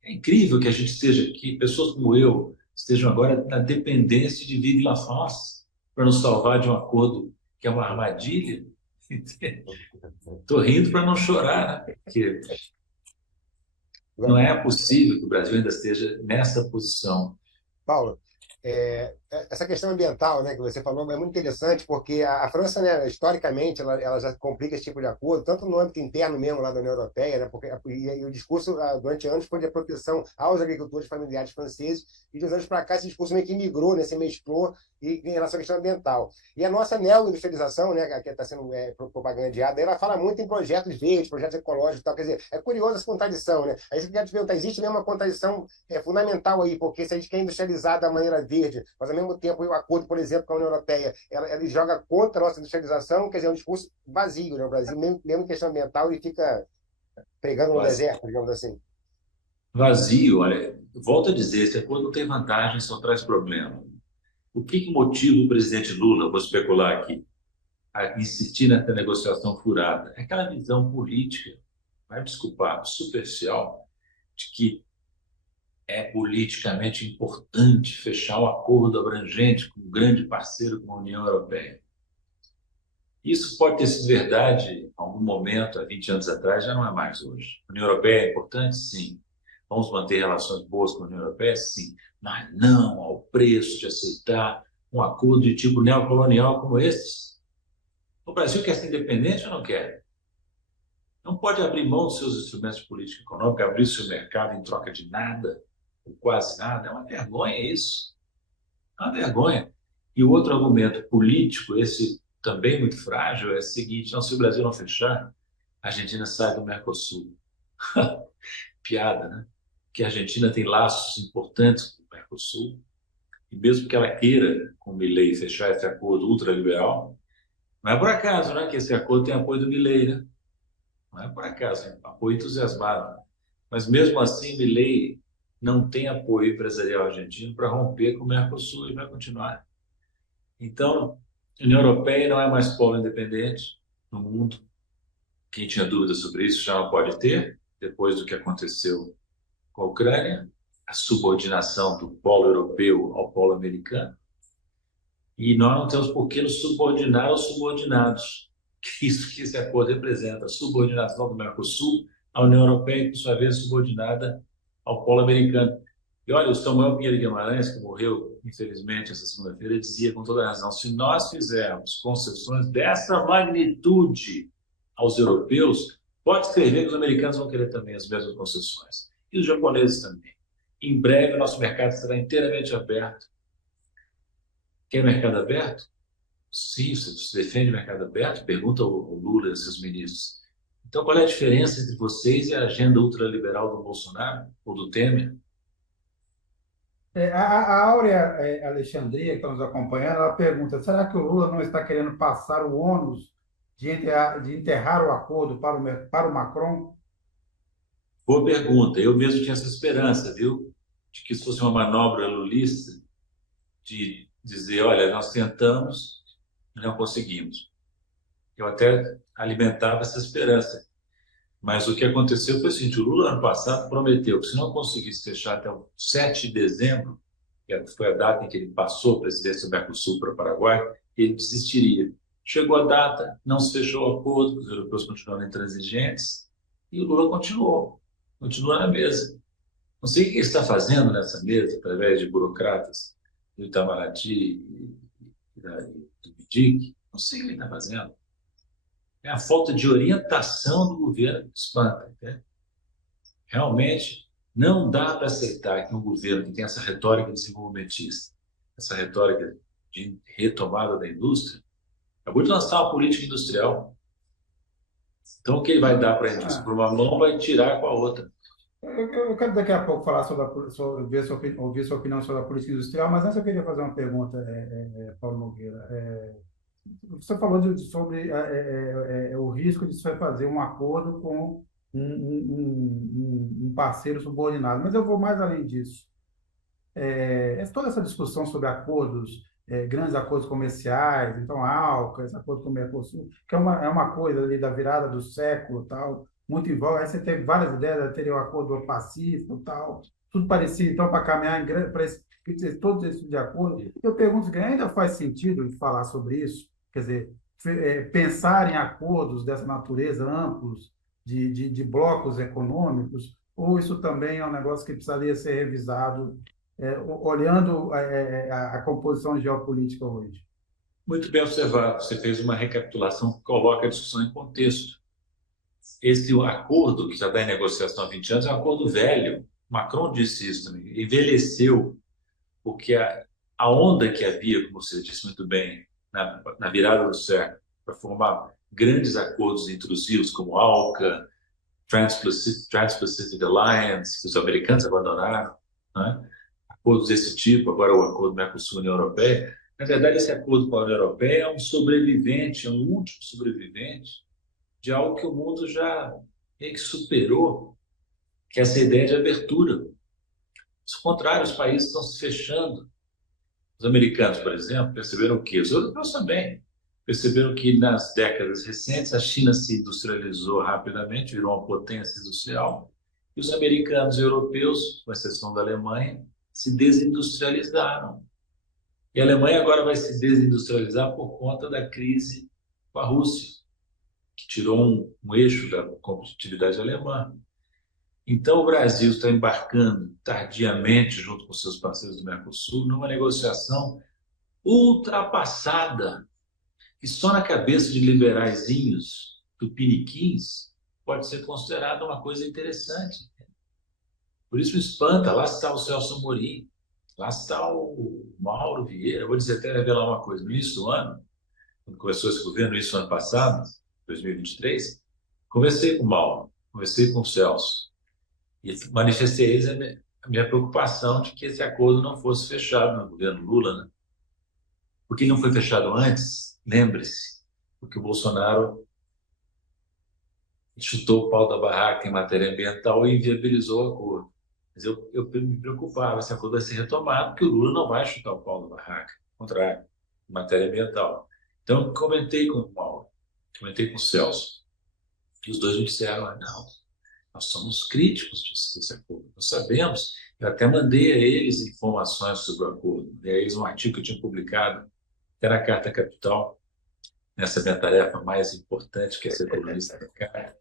É incrível que a gente esteja aqui, pessoas como eu, estejam agora na dependência de Vive la France para nos salvar de um acordo que é uma armadilha. Estou rindo para não chorar, né? Porque Não é possível que o Brasil ainda esteja nessa posição. Paulo, essa questão ambiental, né, que você falou é muito interessante, porque a França, né, historicamente, ela já complica esse tipo de acordo, tanto no âmbito interno mesmo lá da União Europeia, né, porque e o discurso durante anos foi de proteção aos agricultores familiares franceses, e de uns anos para cá esse discurso meio que migrou, né, se mesclou em relação à questão ambiental. E a nossa neo-industrialização, né, que está sendo propagandeada, ela fala muito em projetos verdes, projetos ecológicos e tal. Quer dizer, é curioso essa contradição, né? Aí você quer te perguntar, existe mesmo uma contradição fundamental aí, porque se a gente quer industrializar da maneira verde, mas ao mesmo tempo o acordo, por exemplo, com a União Europeia, ela joga contra a nossa industrialização, quer dizer, é um discurso vazio, né? O Brasil, mesmo em questão ambiental, ele fica pregando no deserto, digamos assim. Vazio, olha, volto a dizer, esse acordo não tem vantagem, só traz problema. O que motiva o presidente Lula, vou especular aqui, a insistir nessa negociação furada? É aquela visão política, vai me desculpar, superficial, de que é politicamente importante fechar um acordo abrangente com um grande parceiro como a União Europeia. Isso pode ter sido verdade em algum momento, há 20 anos atrás, já não é mais hoje. A União Europeia é importante? Sim. Vamos manter relações boas com a União Europeia? Sim. Mas não ao preço de aceitar um acordo de tipo neocolonial como esse. O Brasil quer ser independente ou não quer? Não pode abrir mão dos seus instrumentos de política econômica, abrir seu mercado em troca de nada, ou quase nada. É uma vergonha isso. É uma vergonha. E o outro argumento político, esse também muito frágil, é o seguinte: não, se o Brasil não fechar, a Argentina sai do Mercosul. Piada, né? Que a Argentina tem laços importantes com o Mercosul, e mesmo que ela queira, com o Milei, fechar esse acordo ultraliberal, não é por acaso, né, que esse acordo tem apoio do Milei, né? Não é por acaso, é apoio entusiasmado. Mas mesmo assim, Milei não tem apoio empresarial argentino para romper com o Mercosul e vai continuar. Então, a União Europeia não é mais polo independente no mundo. Quem tinha dúvidas sobre isso já não pode ter, depois do que aconteceu com a Ucrânia, a subordinação do polo europeu ao polo americano. E nós não temos por que nos subordinar aos subordinados. Isso que esse acordo representa, a subordinação do Mercosul à União Europeia, por sua vez subordinada ao polo americano. E olha, o Samuel Pinheiro Guimarães, que morreu, infelizmente, essa segunda-feira, dizia com toda razão: se nós fizermos concessões dessa magnitude aos europeus, pode escrever que os americanos vão querer também as mesmas concessões. E os japoneses também. Em breve, o nosso mercado estará inteiramente aberto. Quer mercado aberto? Sim, você defende o mercado aberto? Pergunta o Lula e seus ministros. Então, qual é a diferença entre vocês e a agenda ultraliberal do Bolsonaro ou do Temer? A Áurea Alexandria, que está nos acompanhando, ela pergunta: será que o Lula não está querendo passar o ônus de enterrar o acordo para o Macron? Boa pergunta. Eu mesmo tinha essa esperança, viu? De que isso fosse uma manobra lulista, de dizer: olha, nós tentamos e não conseguimos. Eu até alimentava essa esperança. Mas o que aconteceu foi o seguinte: o Lula, ano passado, prometeu que se não conseguisse fechar até o 7 de dezembro, que foi a data em que ele passou a presidência do Mercosul para o Paraguai, ele desistiria. Chegou a data, não se fechou o acordo, os europeus continuaram intransigentes, e o Lula continua na mesa. Não sei o que ele está fazendo nessa mesa, através de burocratas do Itamaraty e do BIDIC. Não sei o que ele está fazendo. É a falta de orientação do governo que espanta. Né? Realmente, não dá para aceitar que um governo que tem essa retórica desenvolvimentista, essa retórica de retomada da indústria, acabou de lançar uma política industrial. Então, o que ele vai dar para a indústria por uma mão, vai tirar com a outra. Eu quero daqui a pouco falar ouvir sua opinião sobre a política industrial, mas antes eu queria fazer uma pergunta, Paulo Nogueira. Você falou sobre o risco de se fazer um acordo com um parceiro subordinado, mas eu vou mais além disso. Toda essa discussão sobre acordos, grandes acordos comerciais, então a ALCA, esse acordo com o Mercosul, que é uma coisa ali da virada do século, tal, muito em voga. Aí você teve várias ideias, teria o acordo do Pacífico, tal, tudo parecia, então, para caminhar para todos esses de acordo. Eu pergunto se ainda faz sentido falar sobre isso, quer dizer, pensar em acordos dessa natureza amplos, de blocos econômicos, ou isso também é um negócio que precisaria ser revisado, olhando a composição geopolítica hoje? Muito bem observado. Você fez uma recapitulação que coloca a discussão em contexto. Esse acordo que já está em negociação há 20 anos é um acordo velho. Macron disse isso também. Envelheceu, porque a onda que havia, como você disse muito bem, na virada do século, para formar grandes acordos intrusivos como ALCA, Trans-Pacific Alliance, que os americanos abandonaram, né? Acordos desse tipo, agora o acordo Mercosul-União Europeia. Na verdade, esse acordo com a União Europeia é um sobrevivente, é um último sobrevivente de algo que o mundo já meio que superou, que é essa ideia de abertura. Ao contrário, os países estão se fechando. Os americanos, por exemplo, perceberam o quê? Os europeus também. Perceberam que nas décadas recentes a China se industrializou rapidamente, virou uma potência industrial, e os americanos e europeus, com exceção da Alemanha, se desindustrializaram. E a Alemanha agora vai se desindustrializar por conta da crise com a Rússia, que tirou um eixo da competitividade alemã. Então, o Brasil está embarcando tardiamente, junto com seus parceiros do Mercosul, numa negociação ultrapassada, que só na cabeça de liberaizinhos tupiniquins pode ser considerada uma coisa interessante. Por isso me espanta, lá está o Celso Amorim, lá está o Mauro Vieira. Eu vou dizer até revelar uma coisa, no início do ano, quando começou esse governo, isso ano passado, 2023, conversei com o Mauro, conversei com o Celso, e manifestei a eles a minha preocupação de que esse acordo não fosse fechado no governo Lula, né? Por que não foi fechado antes? Lembre-se, porque o Bolsonaro chutou o pau da barraca em matéria ambiental e inviabilizou o acordo. Mas eu me preocupava, esse acordo vai ser retomado, porque o Lula não vai chutar o pau da barraca, ao contrário, em matéria ambiental. Então, comentei com o Mauro, comentei com o Celso, e os dois me disseram, não, nós somos críticos desse acordo, nós sabemos. Eu até mandei a eles informações sobre o acordo, mandei a eles um artigo que eu tinha publicado, até na Carta Capital, nessa minha tarefa mais importante, que é ser colunista da Carta,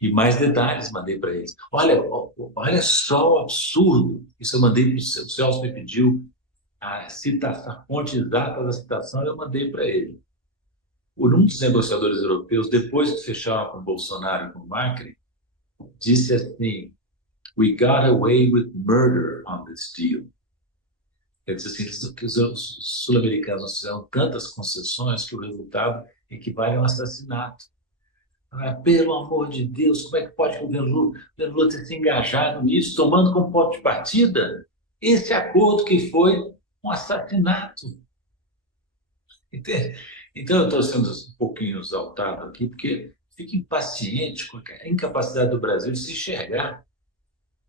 e mais detalhes mandei para eles. Olha só o absurdo, isso eu mandei para o Celso, me pediu a citação, a fonte exata da citação, eu mandei para ele. Um dos negociadores europeus, depois que fecharam com o Bolsonaro e com o Macri, disse assim, we got away with murder on this deal. Quer dizer assim, que os sul-americanos fizeram tantas concessões que o resultado equivale a um assassinato. Pelo amor de Deus, como é que pode o governo Lula ter se engajado nisso, tomando como ponto de partida esse acordo que foi um assassinato? Entende? Então, eu estou sendo um pouquinho exaltado aqui, porque fico impaciente com a incapacidade do Brasil de se enxergar.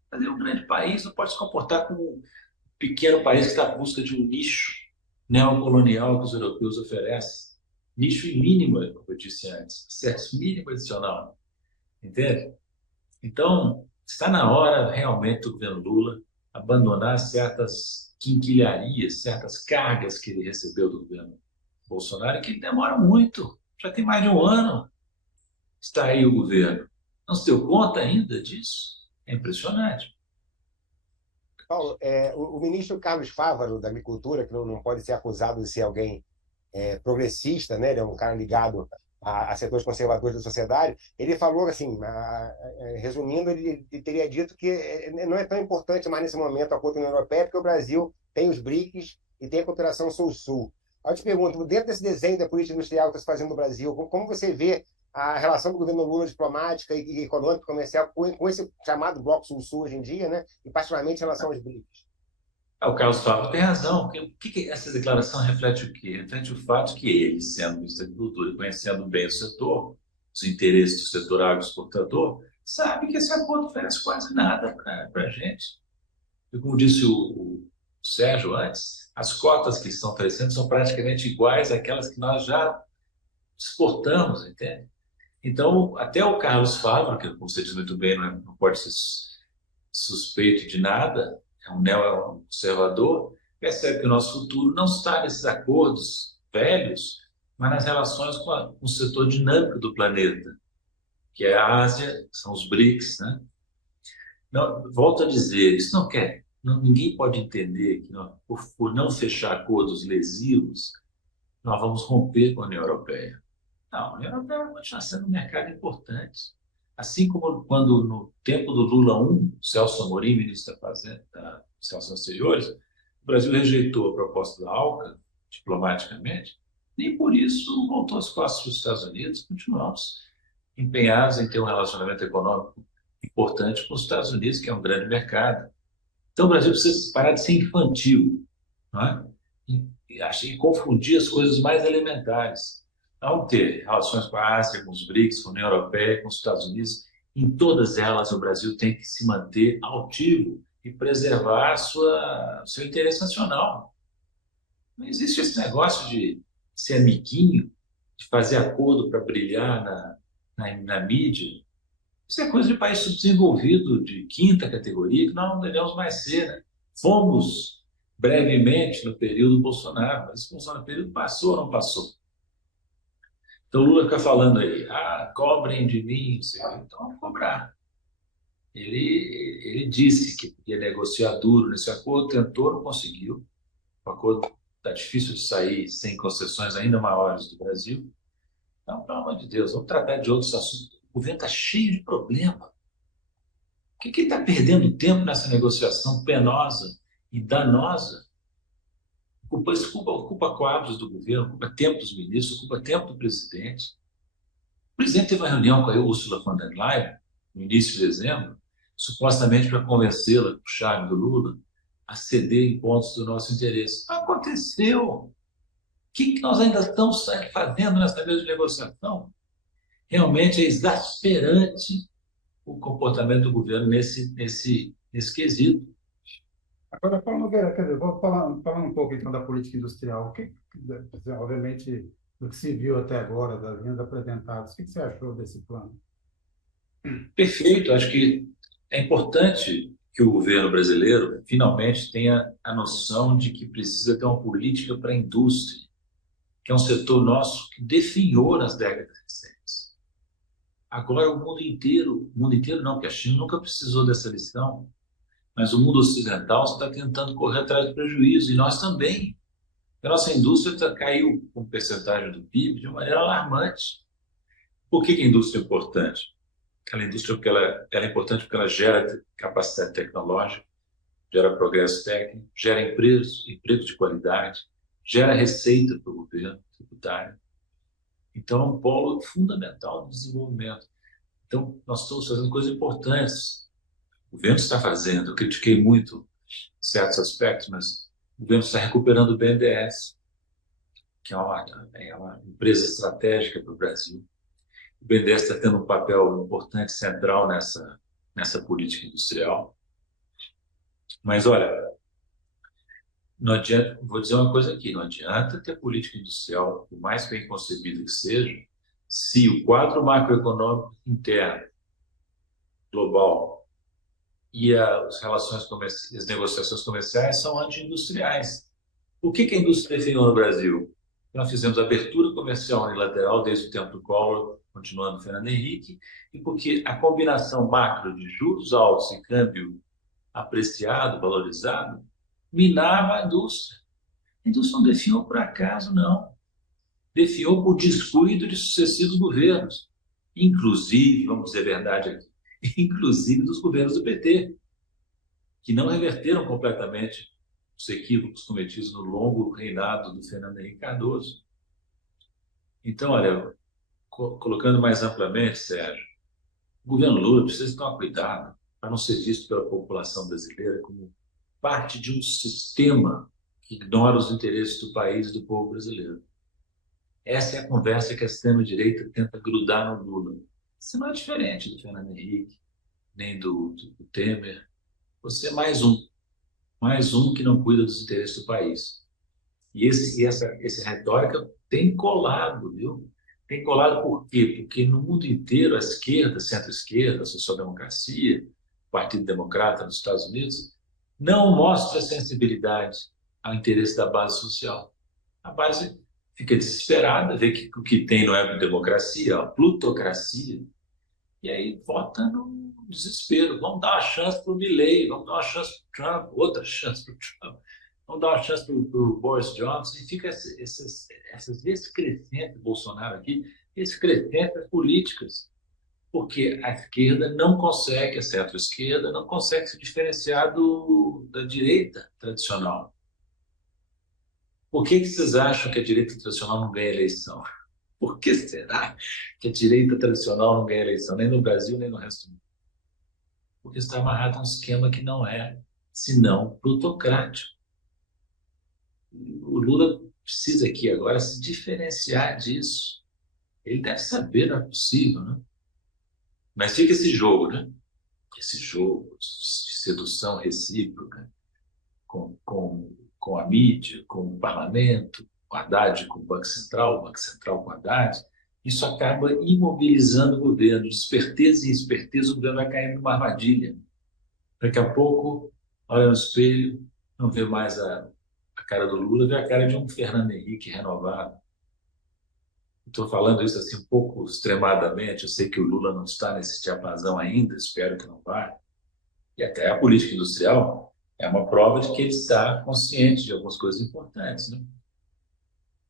O Brasil é um grande país, não pode se comportar como um pequeno país que está à busca de um nicho neocolonial que os europeus oferecem. Nicho mínimo, como eu disse antes, acesso mínimo adicional. Entende? Então, está na hora realmente do governo Lula abandonar certas quinquilharias, certas cargas que ele recebeu do governo Bolsonaro, que demora muito. Já tem mais de um ano. Está aí o governo. Não se deu conta ainda disso? É impressionante. Paulo, o ministro Carlos Fávaro, da Agricultura, que não pode ser acusado de ser alguém progressista, né? Ele é um cara ligado a setores conservadores da sociedade, ele falou assim, resumindo, ele teria dito que não é tão importante mais nesse momento a acordo com a União Europeia, porque o Brasil tem os BRICS e tem a cooperação Sul-Sul. Aí eu te pergunto, dentro desse desenho da política industrial que está se fazendo no Brasil, como você vê a relação do governo Lula diplomática e econômica comercial com esse chamado Bloco Sul-Sul hoje em dia, né? E particularmente em relação aos BRICS? O Carlos Fávaro tem razão. Essa declaração reflete o quê? Reflete o fato que ele, sendo ministro da Agricultura e conhecendo bem o setor, os interesses do setor agroexportador, sabe que esse acordo não oferece quase nada para a gente. E como disse o Sérgio antes, as cotas que estão oferecendo são praticamente iguais àquelas que nós já exportamos, entende? Então, até o Carlos Fávaro, que, como você diz muito bem, não pode ser suspeito de nada, é um neoconservador, percebe que o nosso futuro não está nesses acordos velhos, mas nas relações com o setor dinâmico do planeta, que é a Ásia, são os BRICS, né? Não, volto a dizer, isso não quer. Ninguém pode entender que por não fechar acordos lesivos, nós vamos romper com a União Europeia. Não, a União Europeia vai continuar sendo um mercado importante. Assim como quando, no tempo do Lula I, Celso Amorim, ministro da Fazenda, das Relações Exteriores, o Brasil rejeitou a proposta da ALCA, diplomaticamente, nem por isso voltou as costas para os Estados Unidos. Continuamos empenhados em ter um relacionamento econômico importante com os Estados Unidos, que é um grande mercado. Então, o Brasil precisa parar de ser infantil, não é? E confundir as coisas mais elementares. Não ter relações com a Ásia, com os BRICS, com a União Europeia, com os Estados Unidos. Em todas elas, o Brasil tem que se manter altivo e preservar seu interesse nacional. Não existe esse negócio de ser amiguinho, de fazer acordo para brilhar na mídia. Isso é coisa de país subdesenvolvido, de quinta categoria, que nós não devemos mais ser, né? Fomos brevemente no período Bolsonaro, mas esse Bolsonaro período passou ou não passou? Então, o Lula fica falando aí, cobrem de mim, não sei o quê. Então vamos cobrar. Ele disse que ia negociar duro nesse acordo, tentou, não conseguiu. O acordo está difícil de sair sem concessões ainda maiores do Brasil. Então, pelo amor de Deus, vamos tratar de outros assuntos. O governo está cheio de problema. Por que ele está perdendo tempo nessa negociação penosa e danosa? Ocupa quadros do governo, ocupa tempo dos ministros, ocupa tempo do presidente. O presidente teve uma reunião com a Ursula von der Leyen, no início de dezembro, supostamente para convencê-la, o chave do Lula, a ceder em pontos do nosso interesse. Não aconteceu. O que nós ainda estamos fazendo nessa mesa de negociação? Realmente é exasperante o comportamento do governo nesse quesito. Agora, Paulo Nogueira, quer dizer, vou falar um pouco então da política industrial. Obviamente, do que se viu até agora, das linhas apresentadas, o que você achou desse plano? Perfeito. Acho que é importante que o governo brasileiro finalmente tenha a noção de que precisa ter uma política para a indústria, que é um setor nosso que definhou nas décadas recentes. Agora o mundo inteiro não, porque a China nunca precisou dessa lição, mas o mundo ocidental está tentando correr atrás do prejuízo, e nós também. A nossa indústria caiu com percentagem do PIB de uma maneira alarmante. Por que a indústria é importante? Ela é indústria porque ela é importante porque ela gera capacidade tecnológica, gera progresso técnico, gera empregos de qualidade, gera receita para o governo tributário. Então, é um polo fundamental do desenvolvimento. Então, nós estamos fazendo coisas importantes. O governo está fazendo, eu critiquei muito certos aspectos, mas o governo está recuperando o BNDES, que é uma empresa estratégica para o Brasil. O BNDES está tendo um papel importante, central nessa política industrial. Mas, olha, não adianta, vou dizer uma coisa aqui, não adianta ter política industrial, por mais bem concebida que seja, se o quadro macroeconômico interno, global, e as negociações comerciais são anti-industriais. O que a indústria definiu no Brasil? Nós fizemos abertura comercial unilateral desde o tempo do Collor, continuando o Fernando Henrique, e porque a combinação macro de juros altos e câmbio apreciado, valorizado, minava a indústria. A indústria não definhou por acaso, não. Definhou por descuido de sucessivos governos, inclusive, vamos dizer a verdade aqui, inclusive dos governos do PT, que não reverteram completamente os equívocos cometidos no longo reinado do Fernando Henrique Cardoso. Então, olha, colocando mais amplamente, Sérgio, o governo Lula precisa tomar cuidado para não ser visto pela população brasileira como parte de um sistema que ignora os interesses do país e do povo brasileiro. Essa é a conversa que a extrema-direita tenta grudar no Lula. Você não é diferente do Fernando Henrique, nem do Temer. Você é mais um que não cuida dos interesses do país. E essa retórica tem colado, viu? Tem colado por quê? Porque no mundo inteiro, a esquerda, centro-esquerda, a social-democracia, o Partido Democrata nos Estados Unidos, não mostra sensibilidade ao interesse da base social. A base fica desesperada, vê que o que tem não é democracia, é a plutocracia. E aí vota no desespero. Vamos dar uma chance para o Milei, vamos dar uma chance para o Trump, outra chance para o Trump, vamos dar uma chance para o Boris Johnson. E fica esse crescente Bolsonaro aqui, esse crescente políticas, porque a esquerda não consegue, a centro-esquerda, não consegue se diferenciar da direita tradicional. Por que vocês acham que a direita tradicional não ganha eleição? Por que será que a direita tradicional não ganha eleição, nem no Brasil, nem no resto do mundo? Porque está amarrado a um esquema que não é, senão, plutocrático. O Lula precisa aqui agora se diferenciar disso. Ele deve saber, não é possível, né? Mas fica esse jogo, né? Esse jogo de sedução recíproca com a mídia, com o parlamento, o Haddad com o Banco Central com o Haddad. Isso acaba imobilizando o governo. De esperteza em esperteza, o governo vai caindo numa armadilha. Daqui a pouco, olha no espelho, não vê mais a cara do Lula, vê a cara de um Fernando Henrique renovado. Estou falando isso assim um pouco extremadamente. Eu sei que o Lula não está nesse diapasão ainda, espero que não vá. E até a política industrial é uma prova de que ele está consciente de algumas coisas importantes, né?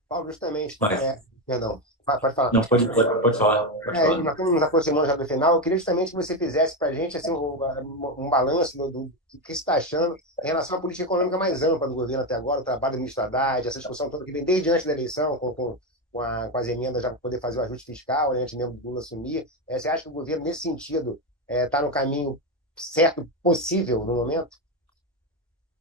Paulo, justamente. Mas, Perdão, pode falar. não, pode falar. Pode falar. Nós estamos nos aproximando já do final. Eu queria justamente que você fizesse para a gente assim, um balanço do que você está achando em relação à política econômica mais ampla do governo até agora, o trabalho do ministro Haddad, essa discussão toda que vem desde antes da eleição, com as emendas já para poder fazer o ajuste fiscal, antes mesmo do Lula assumir. Você acha que o governo, nesse sentido, está no caminho certo, possível no momento?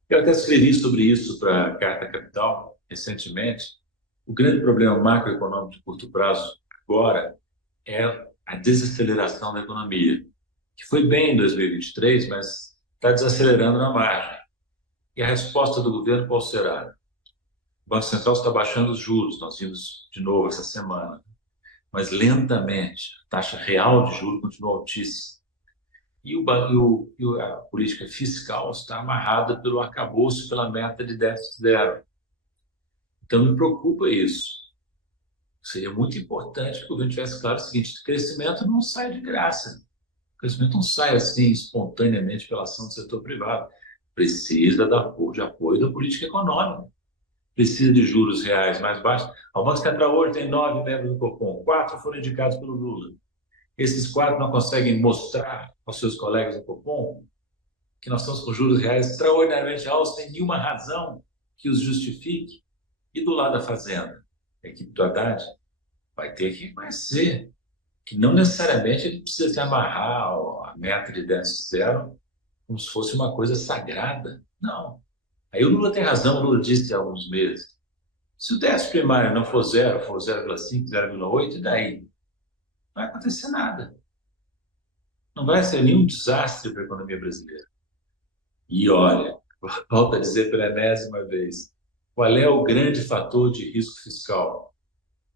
Eu até escrevi sobre isso para a Carta Capital recentemente. O grande problema macroeconômico de curto prazo agora é a desaceleração da economia, que foi bem em 2023, mas está desacelerando na margem. E a resposta do governo qual será? O Banco Central está baixando os juros, nós vimos de novo essa semana, mas lentamente. A taxa real de juros continua altíssima. E a política fiscal está amarrada pelo arcabouço, pela meta de déficit zero. Então, me preocupa isso. Seria muito importante que o governo tivesse claro o seguinte: o crescimento não sai de graça. O crescimento não sai assim espontaneamente pela ação do setor privado. Precisa de apoio da política econômica. Precisa de juros reais mais baixos. O Banco Central hoje tem 9 membros do Copom. 4 foram indicados pelo Lula. Esses 4 não conseguem mostrar aos seus colegas do Copom que nós estamos com juros reais extraordinariamente altos, sem nenhuma razão que os justifique. E do lado da Fazenda, a equipe do Haddad vai ter que reconhecer que não necessariamente ele precisa se amarrar a meta de déficit zero como se fosse uma coisa sagrada. Não. Aí o Lula tem razão, o Lula disse há alguns meses. Se o déficit primário não for zero, for 0,5, 0,8, e daí? Não vai acontecer nada. Não vai ser nenhum desastre para a economia brasileira. E olha, volto a dizer pela enésima vez, qual é o grande fator de risco fiscal?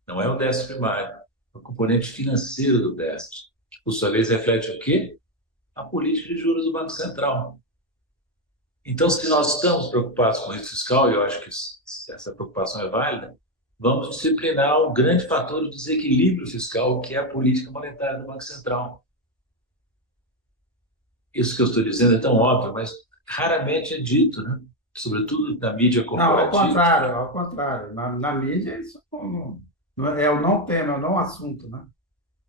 Não é o déficit primário, é o componente financeiro do déficit, que por sua vez reflete o quê? A política de juros do Banco Central. Então, se nós estamos preocupados com o risco fiscal, e eu acho que essa preocupação é válida, vamos disciplinar um grande fator de desequilíbrio fiscal, que é a política monetária do Banco Central. Isso que eu estou dizendo é tão óbvio, mas raramente é dito, né? Sobretudo na mídia corporativa. Não, ao contrário. Na mídia, isso é o não tema, é o não assunto, né?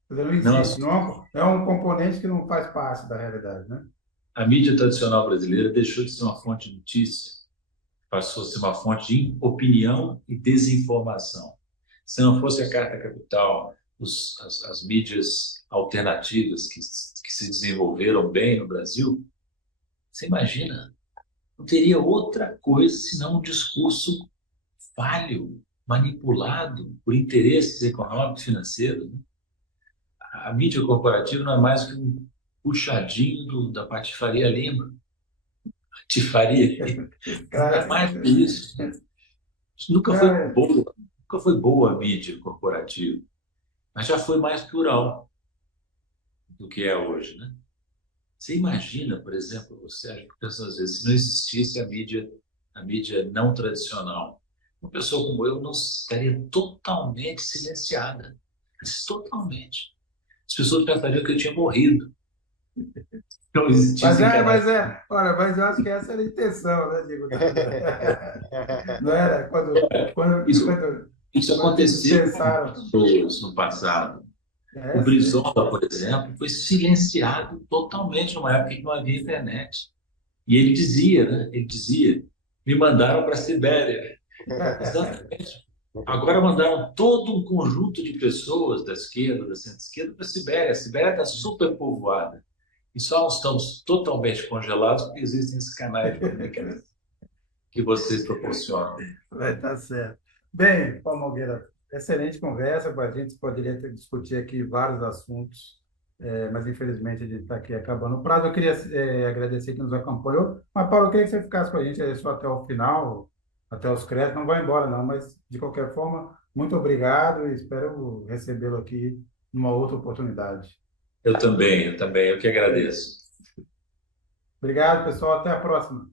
Quer dizer, não existe. Não, é um componente que não faz parte da realidade, né? A mídia tradicional brasileira deixou de ser uma fonte de notícia, passou a ser uma fonte de opinião e desinformação. Se não fosse a Carta Capital, as mídias alternativas que se desenvolveram bem no Brasil, você imagina, não teria outra coisa senão um discurso falho, manipulado por interesses econômicos e financeiros. A mídia corporativa não é mais que um puxadinho da Patifaria Lima. Patifaria Lima. Não é mais que isso. Nunca foi boa a mídia corporativa, mas já foi mais plural do que é hoje, né? Você imagina, por exemplo, Sérgio, pensando às vezes, se não existisse a mídia não tradicional, uma pessoa como eu não estaria totalmente silenciada. Totalmente. as pessoas pensariam que eu tinha morrido. Não existisse Olha, mas eu acho que essa era a intenção, né, Diego? Não era? Isso, isso quando eles aconteceu com pensaram. pessoas no passado. O Sim. Brizola, por exemplo, foi silenciado totalmente numa época que não havia internet. E ele dizia, né? Ele dizia, me mandaram para a Sibéria. Exatamente. Agora mandaram todo um conjunto de pessoas da esquerda, da centro-esquerda, para a Sibéria. A Sibéria está superpovoada. E só não estamos totalmente congelados porque existem esses canais de comunicação que vocês proporcionam. Vai estar certo. Bem, Paulo Nogueira, excelente conversa. A gente poderia discutir aqui vários assuntos, mas infelizmente a gente está aqui acabando o prazo. Eu queria agradecer que nos acompanhou. Mas, Paulo, eu queria que você ficasse com a gente só até o final, até os créditos. Não vai embora, não, mas de qualquer forma, muito obrigado e espero recebê-lo aqui numa outra oportunidade. Eu também, eu que agradeço. Obrigado, pessoal. Até a próxima.